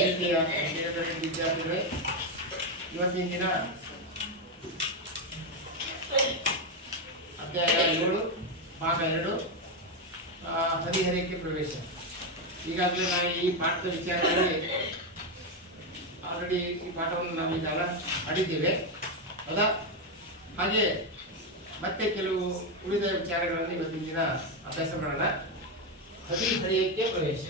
ಪ್ರೀತಿಯ ವಿದ್ಯಾರ್ಥಿಗಳೇ, ಇವತ್ತಿನ ದಿನ ಅಧ್ಯಾಯ 7 ಭಾಗ 2 ಹದಿಹರೆಯಕ್ಕೆ ಪ್ರವೇಶ. ಈಗಾಗಲೇ ನಾವು ಈ ಪಾಠದ ವಿಚಾರದಲ್ಲಿ ಆಲ್ರೆಡಿ ಈ ಪಾಠವನ್ನು ನಾವು ಈಗಾಗಲೇ ಆಡಿದ್ದೇವೆ. ಹೌದಾ? ಹಾಗೆ ಮತ್ತೆ ಕೆಲವು ಉಳಿದ ವಿಚಾರಗಳನ್ನು ಇವತ್ತಿನ ದಿನ ಅಭ್ಯಾಸ ಮಾಡೋಣ. ಹದಿಹರೆಯಕ್ಕೆ ಪ್ರವೇಶ.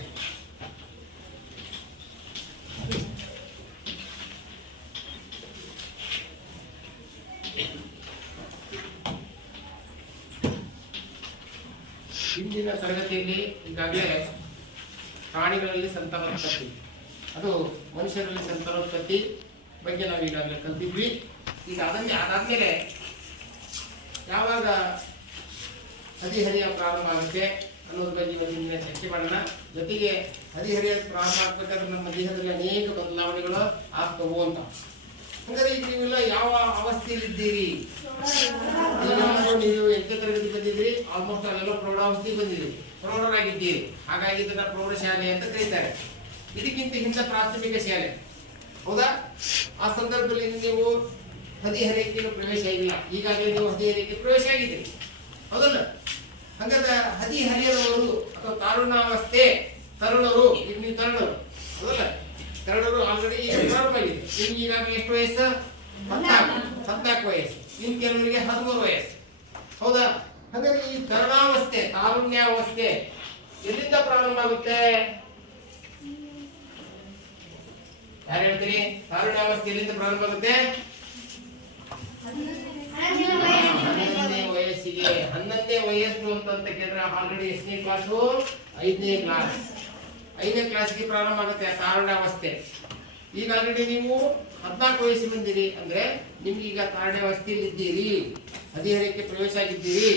ಹಿಂದಿನ ತರಗತಿಯಲ್ಲಿ ಈಗಾಗಲೇ ಪ್ರಾಣಿಗಳಲ್ಲಿ ಸಂತಾನೋತ್ಪತ್ತಿ, ಅದು ಮನುಷ್ಯರಲ್ಲಿ ಸಂತಾನೋತ್ಪತ್ತಿ ಬಗ್ಗೆ ನಾವು ಈಗಾಗಲೇ ಕಲ್ತಿದ್ವಿ. ಈಗ ಅದಾದ್ಮೇಲೆ ಯಾವಾಗ ಹದಿಹರೆಯ ಪ್ರಾರಂಭ ಆಗುತ್ತೆ ಅನ್ನೋದ್ರ ಬಗ್ಗೆ ಇವತ್ತಿನ ಚರ್ಚೆ ಮಾಡೋಣ. ಜೊತೆಗೆ ಹದಿಹರೆಯ ಪ್ರಾರಂಭ ಆಗ್ಬೇಕಾದ್ರೆ ನಮ್ಮ ದೇಹದಲ್ಲಿ ಅನೇಕ ಬದಲಾವಣೆಗಳು ಆಗ್ತವು ಅಂತ. ಹಾಗಾದ್ರೆ ಈಗ ನೀವೆಲ್ಲ ಯಾವ ಅವಸ್ಥೆಯಲ್ಲಿದ್ದೀರಿ? ನೀವು 8ನೇ ತರಗತಿ ಬಂದಿದ್ದೀರಿ, ಆಲ್ಮೋಸ್ಟ್ ಅಲ್ಲೆಲ್ಲ ಪ್ರೌಢಾವಸ್ಥೆಗೆ ಬಂದಿದ್ದೀರಿ, ಪ್ರೌಢರಾಗಿದ್ದೀರಿ. ಹಾಗಾಗಿ ಇದನ್ನ ಪ್ರೌಢಶಾಲೆ ಅಂತ ಕರೀತಾರೆ. ಇದಕ್ಕಿಂತ ಹಿಂದೆ ಪ್ರಾಥಮಿಕ ಶಾಲೆ. ಹೌದಾ? ಆ ಸಂದರ್ಭದಲ್ಲಿ ನೀವು ಹದಿಹರೆಯಕ್ಕೆ ಪ್ರವೇಶ ಆಗಿಲ್ಲ. ಈಗಾಗಲೇ ನೀವು ಹದಿಹರೆಯಕ್ಕೆ ಪ್ರವೇಶ ಆಗಿದ್ದೀರಿ, ಹೌದಲ್ಲ? ಹಾಗಾದ್ರೆ ಹದಿಹರೆಯದವರು ಅಥವಾ ತಾರುಣಾವಸ್ಥೆ, ತರುಣರು, ಈಗ ನೀವು ತರುಣರು, ಹೌದಲ್ಲ? ತರುಣರು ಆಲ್ರೆಡಿ ಈಗ ಪ್ರಾರಂಭ ಆಗಿದೆ. ನಿಮ್ಗೆ ಈಗಾಗಲೇ ಎಷ್ಟು ವಯಸ್ಸು? 14 ವಯಸ್ಸು. ಇನ್ನು ಕೆಲವರಿಗೆ 13 ವಯಸ್ಸು. ಹೌದಾ? ಹಾಗಾದ್ರೆ ಈ ತರುಣಾವಸ್ಥೆ, ತಾರುಣ್ಯಾವಸ್ಥೆ ಎಲ್ಲಿಂದ ಪ್ರಾರಂಭ ಆಗುತ್ತೆ? ಯಾರು ಹೇಳ್ತೀರಿ? ತಾರುಣ್ಯಾವಸ್ಥೆ ಎಲ್ಲಿಂದ ಪ್ರಾರಂಭ ಆಗುತ್ತೆ? 11ನೇ ವಯಸ್ಸಿಗೆ. 11ನೇ ವಯಸ್ಸು ಅಂತ ಕೇಳಿದ್ರೆ ಆಲ್ರೆಡಿ ಎಷ್ಟನೇ ಕ್ಲಾಸು? 5ನೇ ಕ್ಲಾಸ್. 5ನೇ ಕ್ಲಾಸ್ಗೆ ಪ್ರಾರಂಭ ಆಗುತ್ತೆ ತಾರುಣ್ಯಾವಸ್ಥೆ. ಈಗ ಆಲ್ರೆಡಿ ನೀವು 14 ವಯಸ್ಸು ಬಂದಿರಿ ಅಂದ್ರೆ ನಿಮ್ಗೆ ಈಗ ತಾರುಣ್ಯಾವಸ್ಥೆಯಲ್ಲಿ ಇದ್ದೀರಿ, ಹದಿಹರೆಯಕ್ಕೆ ಪ್ರವೇಶ ಆಗಿದ್ದೀರಿ.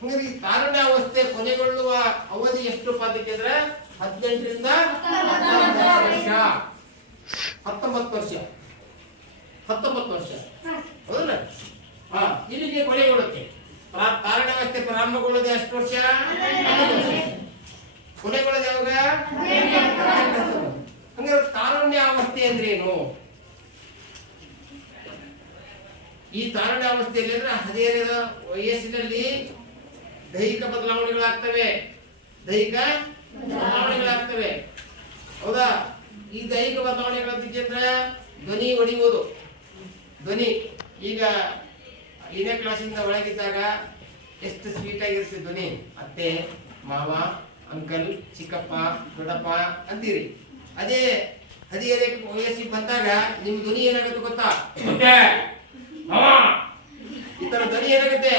ಹಂಗಾರೆ ಈ ತಾರುಣ್ಯಾವಸ್ಥೆ ಕೊನೆಗೊಳ್ಳುವ ಅವಧಿ ಎಷ್ಟು ಪಾದಕ್ಕೆ ಅಂದ್ರೆ 18ರಿಂದ 19 ವರ್ಷ. 19 ವರ್ಷ, ಹೌದಲ್ಲ? ಇಲ್ಲಿಗೆ ಕೊನೆಗೊಳ್ಳುತ್ತೆ. ತಾರುಣ್ಯಾವಸ್ಥೆ ಪ್ರಾರಂಭಗೊಳ್ಳೋದು ಎಷ್ಟು ವರ್ಷ? ಕೊನೆಗೊಳ್ಳೋದು ಯಾವಾಗ? ಹಂಗಾರೆ ತಾರುಣ್ಯಾವಸ್ಥೆ ಅಂದ್ರೇನು? ಈ ತಾರುಣ್ಯಾವಸ್ಥೆಯಲ್ಲಿ ಅಂದ್ರೆ ಹದಿಹರೆಯದ ವಯಸ್ಸಿನಲ್ಲಿ ದೈಹಿಕ ಬದಲಾವಣೆಗಳಾಗ್ತವೆ. ಹೌದಾ? ಈ ದೈಹಿಕ ಬದಲಾವಣೆಗಳಂದ್ರೆ ಧ್ವನಿ ಹೊಡಿಬೋದು. ಧ್ವನಿ ಈಗ 5ನೇ ಕ್ಲಾಸಿಂದ ಒಳಗಿದ್ದಾಗ ಎಷ್ಟು ಸ್ವೀಟ್ ಆಗಿರುತ್ತೆ ಧ್ವನಿ. ಅತ್ತೆ, ಮಾವ, ಅಂಕಲ್, ಚಿಕ್ಕಪ್ಪ, ದೊಡ್ಡಪ್ಪ ಅಂತೀರಿ. ಅದೇ ಹದಿಹರೆಯ ವಯಸ್ಸಿಗೆ ಬಂದಾಗ ನಿಮ್ ಧ್ವನಿ ಏನಾಗುತ್ತೆ ಗೊತ್ತಾ? ಈ ತರ ಧ್ವನಿ ಏನಾಗುತ್ತೆ?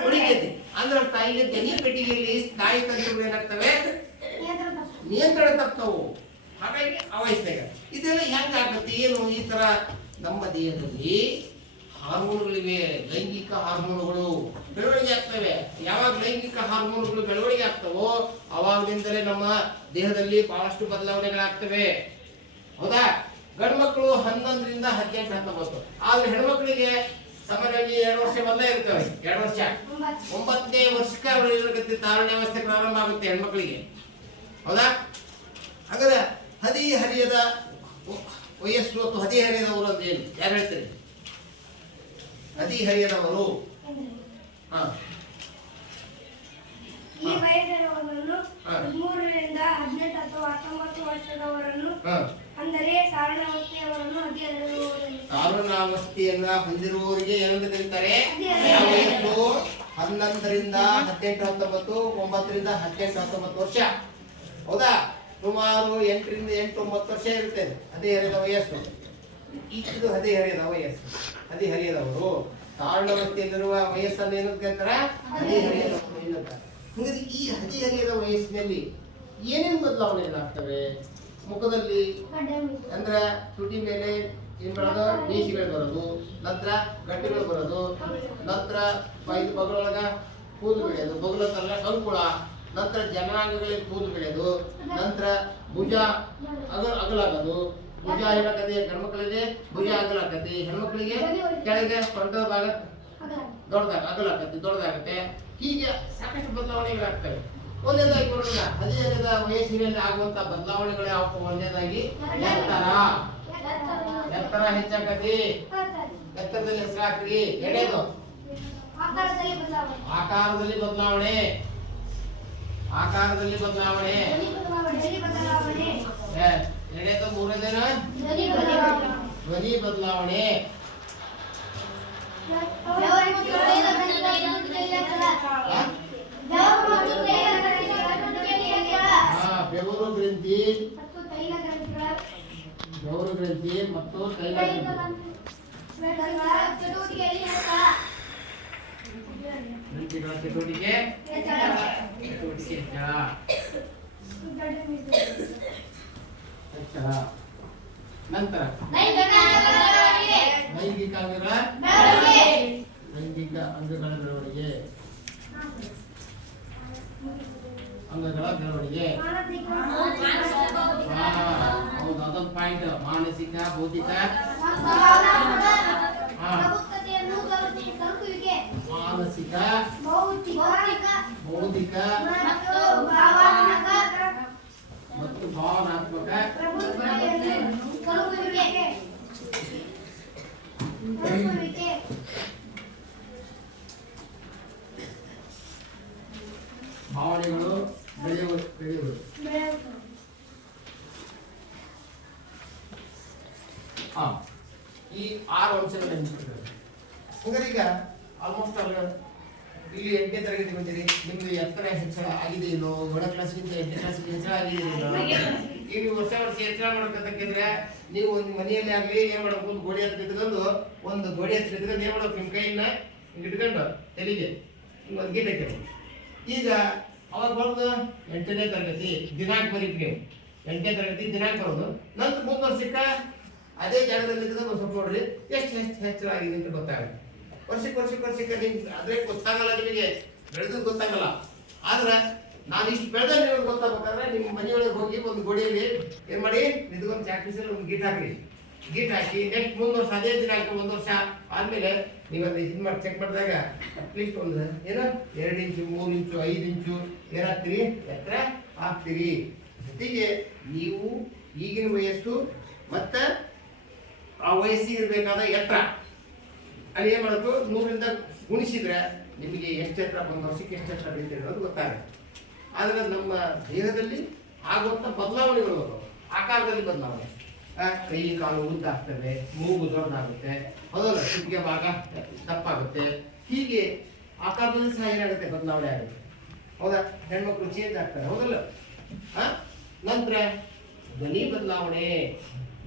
ಹೊಡಿತೈತಿ. ಅಂದ್ರೆ ತಾಯಿಗೆ ಧ್ವನಿ ಪೆಟ್ಟಿಗೆಯಲ್ಲಿ ಸ್ನಾಯು ತಂತ್ರಗಳು ಏನಾಗ್ತವೆ? ನಿಯಂತ್ರಣ ತಪ್ಪವು. ಹಾಗಾಗಿ ಆ ವಯಸ್ಸಿನಾಗ ಇದೆಲ್ಲ ಹೆಂಗ ಆಗುತ್ತೆ? ಏನು ಈ ತರ ನಮ್ಮ ದೇಹದಲ್ಲಿ ಹಾರ್ಮೋನ್ಗಳಿವೆ, ಲೈಂಗಿಕ ಹಾರ್ಮೋನ್ಗಳು ಬೆಳವಣಿಗೆ ಆಗ್ತವೆ. ಯಾವಾಗ ಲೈಂಗಿಕ ಹಾರ್ಮೋನ್ಗಳು ಬೆಳವಣಿಗೆ ಆಗ್ತವೋ ಅವಾಗಲಿಂದಲೇ ನಮ್ಮ ದೇಹದಲ್ಲಿ ಬಹಳಷ್ಟು ಬದಲಾವಣೆಗಳಾಗ್ತವೆ. ಹೌದಾ? ಗಂಡು ಮಕ್ಕಳು 11ರಿಂದ 18, 19. ಆದ್ರೆ ಹೆಣ್ಮಕ್ಳಿಗೆ ಸಾಮಾನ್ಯವಾಗಿ 2 ವರ್ಷ ಮೊದಲೇ ಇರ್ತವೆ. 2 ವರ್ಷ 9ನೇ ವರ್ಷಕ್ಕೆ ತಾರುಣ್ಯಾವಸ್ಥೆ ಪ್ರಾರಂಭ ಆಗುತ್ತೆ ಹೆಣ್ಮಕ್ಳಿಗೆ. ಹೌದಾ? ಹಾಗಾದ್ರೆ ಹದಿಹರೆಯದ ವಯಸ್ಸು ಅಥವಾ ಹದಿಹರೆಯದವರು ಅಂದ್ರೆ ಏನು? ಯಾರು ಹೇಳ್ತೀರಿ? ಹದಿಹರೆಯದವರು ಈ ವಯಸ್ಸಿನವರನ್ನು 13ರಿಂದ 18 ಅಥವಾ 19 ವರ್ಷದವರನ್ನು ಅಂದರೆ ತಾರುಣ್ಯಾವಸ್ಥೆಯವರನ್ನು ಹದಿಹರೆಯದವರು. ತಾರುಣ್ಯಾವಸ್ಥೆಯನ್ನ ಹೊಂದಿರುವವರಿಗೆ ಏನಂತ ಕರೀತಾರೆ? ಯಾವ ವಯಸ್ಸು? 11ರಿಂದ 18, 19, 9ರಿಂದ 18, 19 ವರ್ಷ. ಹೌದಾ? ಸುಮಾರು 8ರಿಂದ 8, 9 ವರ್ಷ ಇರ್ತದೆ ಹದಿಹರೆಯದ ವಯಸ್ಸು. ಇದು ಹದಿಹರೆಯದ ವಯಸ್ಸು. ಹದಿಹರೆಯದವರು ತಾರುಣ್ಯಾವಸ್ಥೆಯಲ್ಲಿರುವ ವಯಸ್ಸನ್ನು ಏನಂತ ಕರೀತಾರೆ? ಹದಿಹರೆಯದವರು ಎನ್ನುತ್ತಾರೆ. ಹಾಗಾದ್ರೆ ಈ ಹದಿಹರೆಯದ ವಯಸ್ಸಿನಲ್ಲಿ ಏನೇನು ಬದಲಾವಣೆಗಳಾಗ್ತವೆ? ಮುಖದಲ್ಲಿ ಅಂದ್ರೆ ತುಟಿ ಮೇಲೆ ಏನ್ ಬರೋದು? ಮೀಸೆಗಳು ಬರೋದು, ನಂತರ ಗಡ್ಡೆಗಳು ಬರೋದು, ನಂತರ ಬಗಳೊಳಗ ಕೂದಲು ಬೆಳೆಯೋದು, ಬಗಲ ತರಲ ಕಂಕುಳ, ನಂತರ ಜನಾಂಗಗಳಲ್ಲಿ ಕೂದಲು ಬೆಳೆಯೋದು, ನಂತರ ಭುಜ ಅಗಲಾಗೋದು. ಭುಜ ಏನಾಗತ್ತೆ? ಗಂಡ್ಮಕ್ಳಿಗೆ ಭುಜ ಅಗಲಾಕತಿ, ಹೆಣ್ಮಕ್ಳಿಗೆ ಕೆಳಗೆ ಸೊಂಟದ ಭಾಗ ದೊಡ್ಡದಾಗತ್ತೆ. ಹೀಗೆ ಸಾಕಷ್ಟು ಬದಲಾವಣೆಗಳಾಗ್ತವೆ. ಒಂದನೇದಾಗಿ ನೋಡೋಣ, ಹದಿಹರೆಯದ ವಯಸ್ಸಿನಲ್ಲಿ ಆಗುವಂತ ಬದಲಾವಣೆಗಳು ಯಾವ? ಒಂದನೇದಾಗಿ ಎತ್ತರ ಹೆಚ್ಚಾಕತಿ, ಎತ್ತರದಲ್ಲಿ ಹೆಸರು ಹಾಕ್ರಿ. ಎರಡನೇದು ಆಕಾರದಲ್ಲಿ ಬದಲಾವಣೆ, ಆಕಾರದಲ್ಲಿ ಬದಲಾವಣೆ. ಎರಡನೇದು. ಮೂರನೇದೇನ ಧ್ವನಿ ಬದಲಾವಣೆ. ಬೆವರು ಗ್ರಂಥಿ, ಬೆವರು ಗ್ರಂಥಿ ಮತ್ತು ತೈಲ ಗ್ರಂಥಿಗಳ ಚಟುವಟಿಕೆ ಹೆಚ್ಚಳ. ನಂತರ ಲೈಂಗಿಕ ಅಂಗಗಳ ಬೆಳವಣಿಗೆ, ಅಂಗಗಳ ಬೆಳವಣಿಗೆ. ಹೌದು, ಅದೊಂದು ಪಾಯಿಂಟ್. ಮಾನಸಿಕ, ಭೌತಿಕ, ಮಾನಸಿಕ, ಭೌತಿಕ ಮತ್ತು ಭಾವನಾತ್ಮಕ ಭಾವನೆಗಳು ಬೆಳೆಯುವುದು. ಈ 6 ಅಂಶಗಳು ಹಂಚಿಕೊಂಡಿದ್ದಾರೆ. ಹಾಗಾದ್ರೆ ಈಗ ಆಲ್ಮೋಸ್ಟ್ ಇಲ್ಲಿ 8ನೇ ತರಗತಿ ಬಂದಿರಿ. ನಿಮ್ದು ಎತ್ತರ ಹೆಚ್ಚಳ ಆಗಿದೆ ಇಲ್ಲೋ? 7ನೇ ಕ್ಲಾಸ್ಗಿಂತ 8ನೇ ಕ್ಲಾಸ್ಗೆ ಹೆಚ್ಚಳ ಆಗಿದೆ ಈಗ ನೀವು ವರ್ಷ ಹೆಚ್ಚಳ ಮಾಡ್ಬೇಕಂತಂದ್ರೆ ನೀವು ಒಂದು ಮನೆಯಲ್ಲಿ ಆಗ್ಲಿ ಏನ್ ಮಾಡ್ಬೇಕು, ಒಂದು ಗೋಡೆ ಹತ್ರ ಇಟ್ಕೊಂಡು ಏನ್ ಮಾಡ್ಬೇಕು, ನಿಮ್ಮ ಕೈಯಿಂದ ಹಿಂಗೆ ಇಟ್ಕೊಂಡು ತಲೆಗೆ ಒಂದು ಗೀಟ್ ಹಾಕಿರ್ಬೇಕು. ಈಗ ಅವಾಗ ಬರೋದು 8ನೇ ತರಗತಿ ದಿನಾಂಕ ಬರೀತಿ ನೀವು. 8ನೇ ತರಗತಿ ದಿನಾಂಕ ಬರೋದು. ನಂತರ 3 ವರ್ಷಕ್ಕೆ ಅದೇ ಜಾಗದಲ್ಲಿ ಇಟ್ಕೊಂಡು ಸ್ವಲ್ಪ ನೋಡ್ರಿ ಎಷ್ಟು ಹೆಚ್ಚಳ ಆಗಿದೆ ಅಂತ ಗೊತ್ತಾಗುತ್ತೆ. ವರ್ಷಕ್ಕೆ ನಿಮ್ಗೆ ಅದೇ ಗೊತ್ತಾಗಲ್ಲ, ನಿಮಗೆ ಬೆಳೆದು ಗೊತ್ತಾಗಲ್ಲ. ಆದ್ರೆ ನಾನು ಇಷ್ಟು ಬೆಳೆದ ನಿಮಗೆ ಗೊತ್ತಾಗಬೇಕಾದ್ರೆ ನಿಮ್ಮ ಮನೆಯೊಳಗೆ ಹೋಗಿ ಒಂದು ಗೋಡೆಯಲ್ಲಿ ಏನ್ ಮಾಡಿ, ನಿಂತ್ಕೊಂಡು ಚಾಕ್ಪೀಸಲ್ಲಿ ಒಂದು ಗೀಟ್ ಹಾಕಿ. ಗೀಟ್ ಹಾಕಿ ನೆಕ್ಸ್ಟ್ 3 ವರ್ಷ ಅದೇ ದಿನಾಂಕ 1 ವರ್ಷ ಆದ್ಮೇಲೆ ನೀವಲ್ಲಿ ಇದು ಮಾಡಿ ಚೆಕ್ ಮಾಡಿದಾಗ ಅಟ್ಲೀಸ್ಟ್ ಒಂದು ಏನೋ 2 ಇಂಚು 3 ಇಂಚು 5 ಇಂಚು ಏನಾಗ್ತೀರಿ, ಎತ್ತರ ಆಗ್ತೀರಿ. ಜೊತೆಗೆ ನೀವು ಈಗಿನ ವಯಸ್ಸು ಮತ್ತು ಆ ವಯಸ್ಸಿಗೆ ಇರಬೇಕಾದ ಎತ್ತರ ಅಲ್ಲಿ ಏನು ಮಾಡಬೇಕು, 100ರಿಂದ ಗುಣಿಸಿದ್ರೆ ನಿಮಗೆ ಎಷ್ಟು ಎತ್ತರ, 1 ವರ್ಷಕ್ಕೆ ಎಷ್ಟು ಎತ್ತರ ಬೆಳೀತೀರಿ ಅನ್ನೋದು ಗೊತ್ತಾಗುತ್ತೆ. ಆದರೆ ನಮ್ಮ ದೇಹದಲ್ಲಿ ಆಗುವಂಥ ಬದಲಾವಣೆಗಳು, ಆಕಾರದಲ್ಲಿ ಬದಲಾವಣೆ, ಕೈ ಕಾಲು ಉದ್ದ ಆಗ್ತವೆ, ಮೂಗು ದೊಡ್ಡದಾಗುತ್ತೆ, ಹೌದಲ್ಲ, ಕುತ್ತಿಗೆ ಭಾಗ ದಪ್ಪಾಗುತ್ತೆ. ಹೀಗೆ ಆಕಾರದಲ್ಲಿ ಸಹ ಏನಾಗುತ್ತೆ, ಬದಲಾವಣೆ ಆಗುತ್ತೆ. ಹೌದಾ? ಹೆಣ್ಮಕ್ಳು ಚೇಂಜ್ ಆಗ್ತಾರೆ, ಹೌದಲ್ಲ? ನಂತರ ಧ್ವನಿ ಬದಲಾವಣೆ.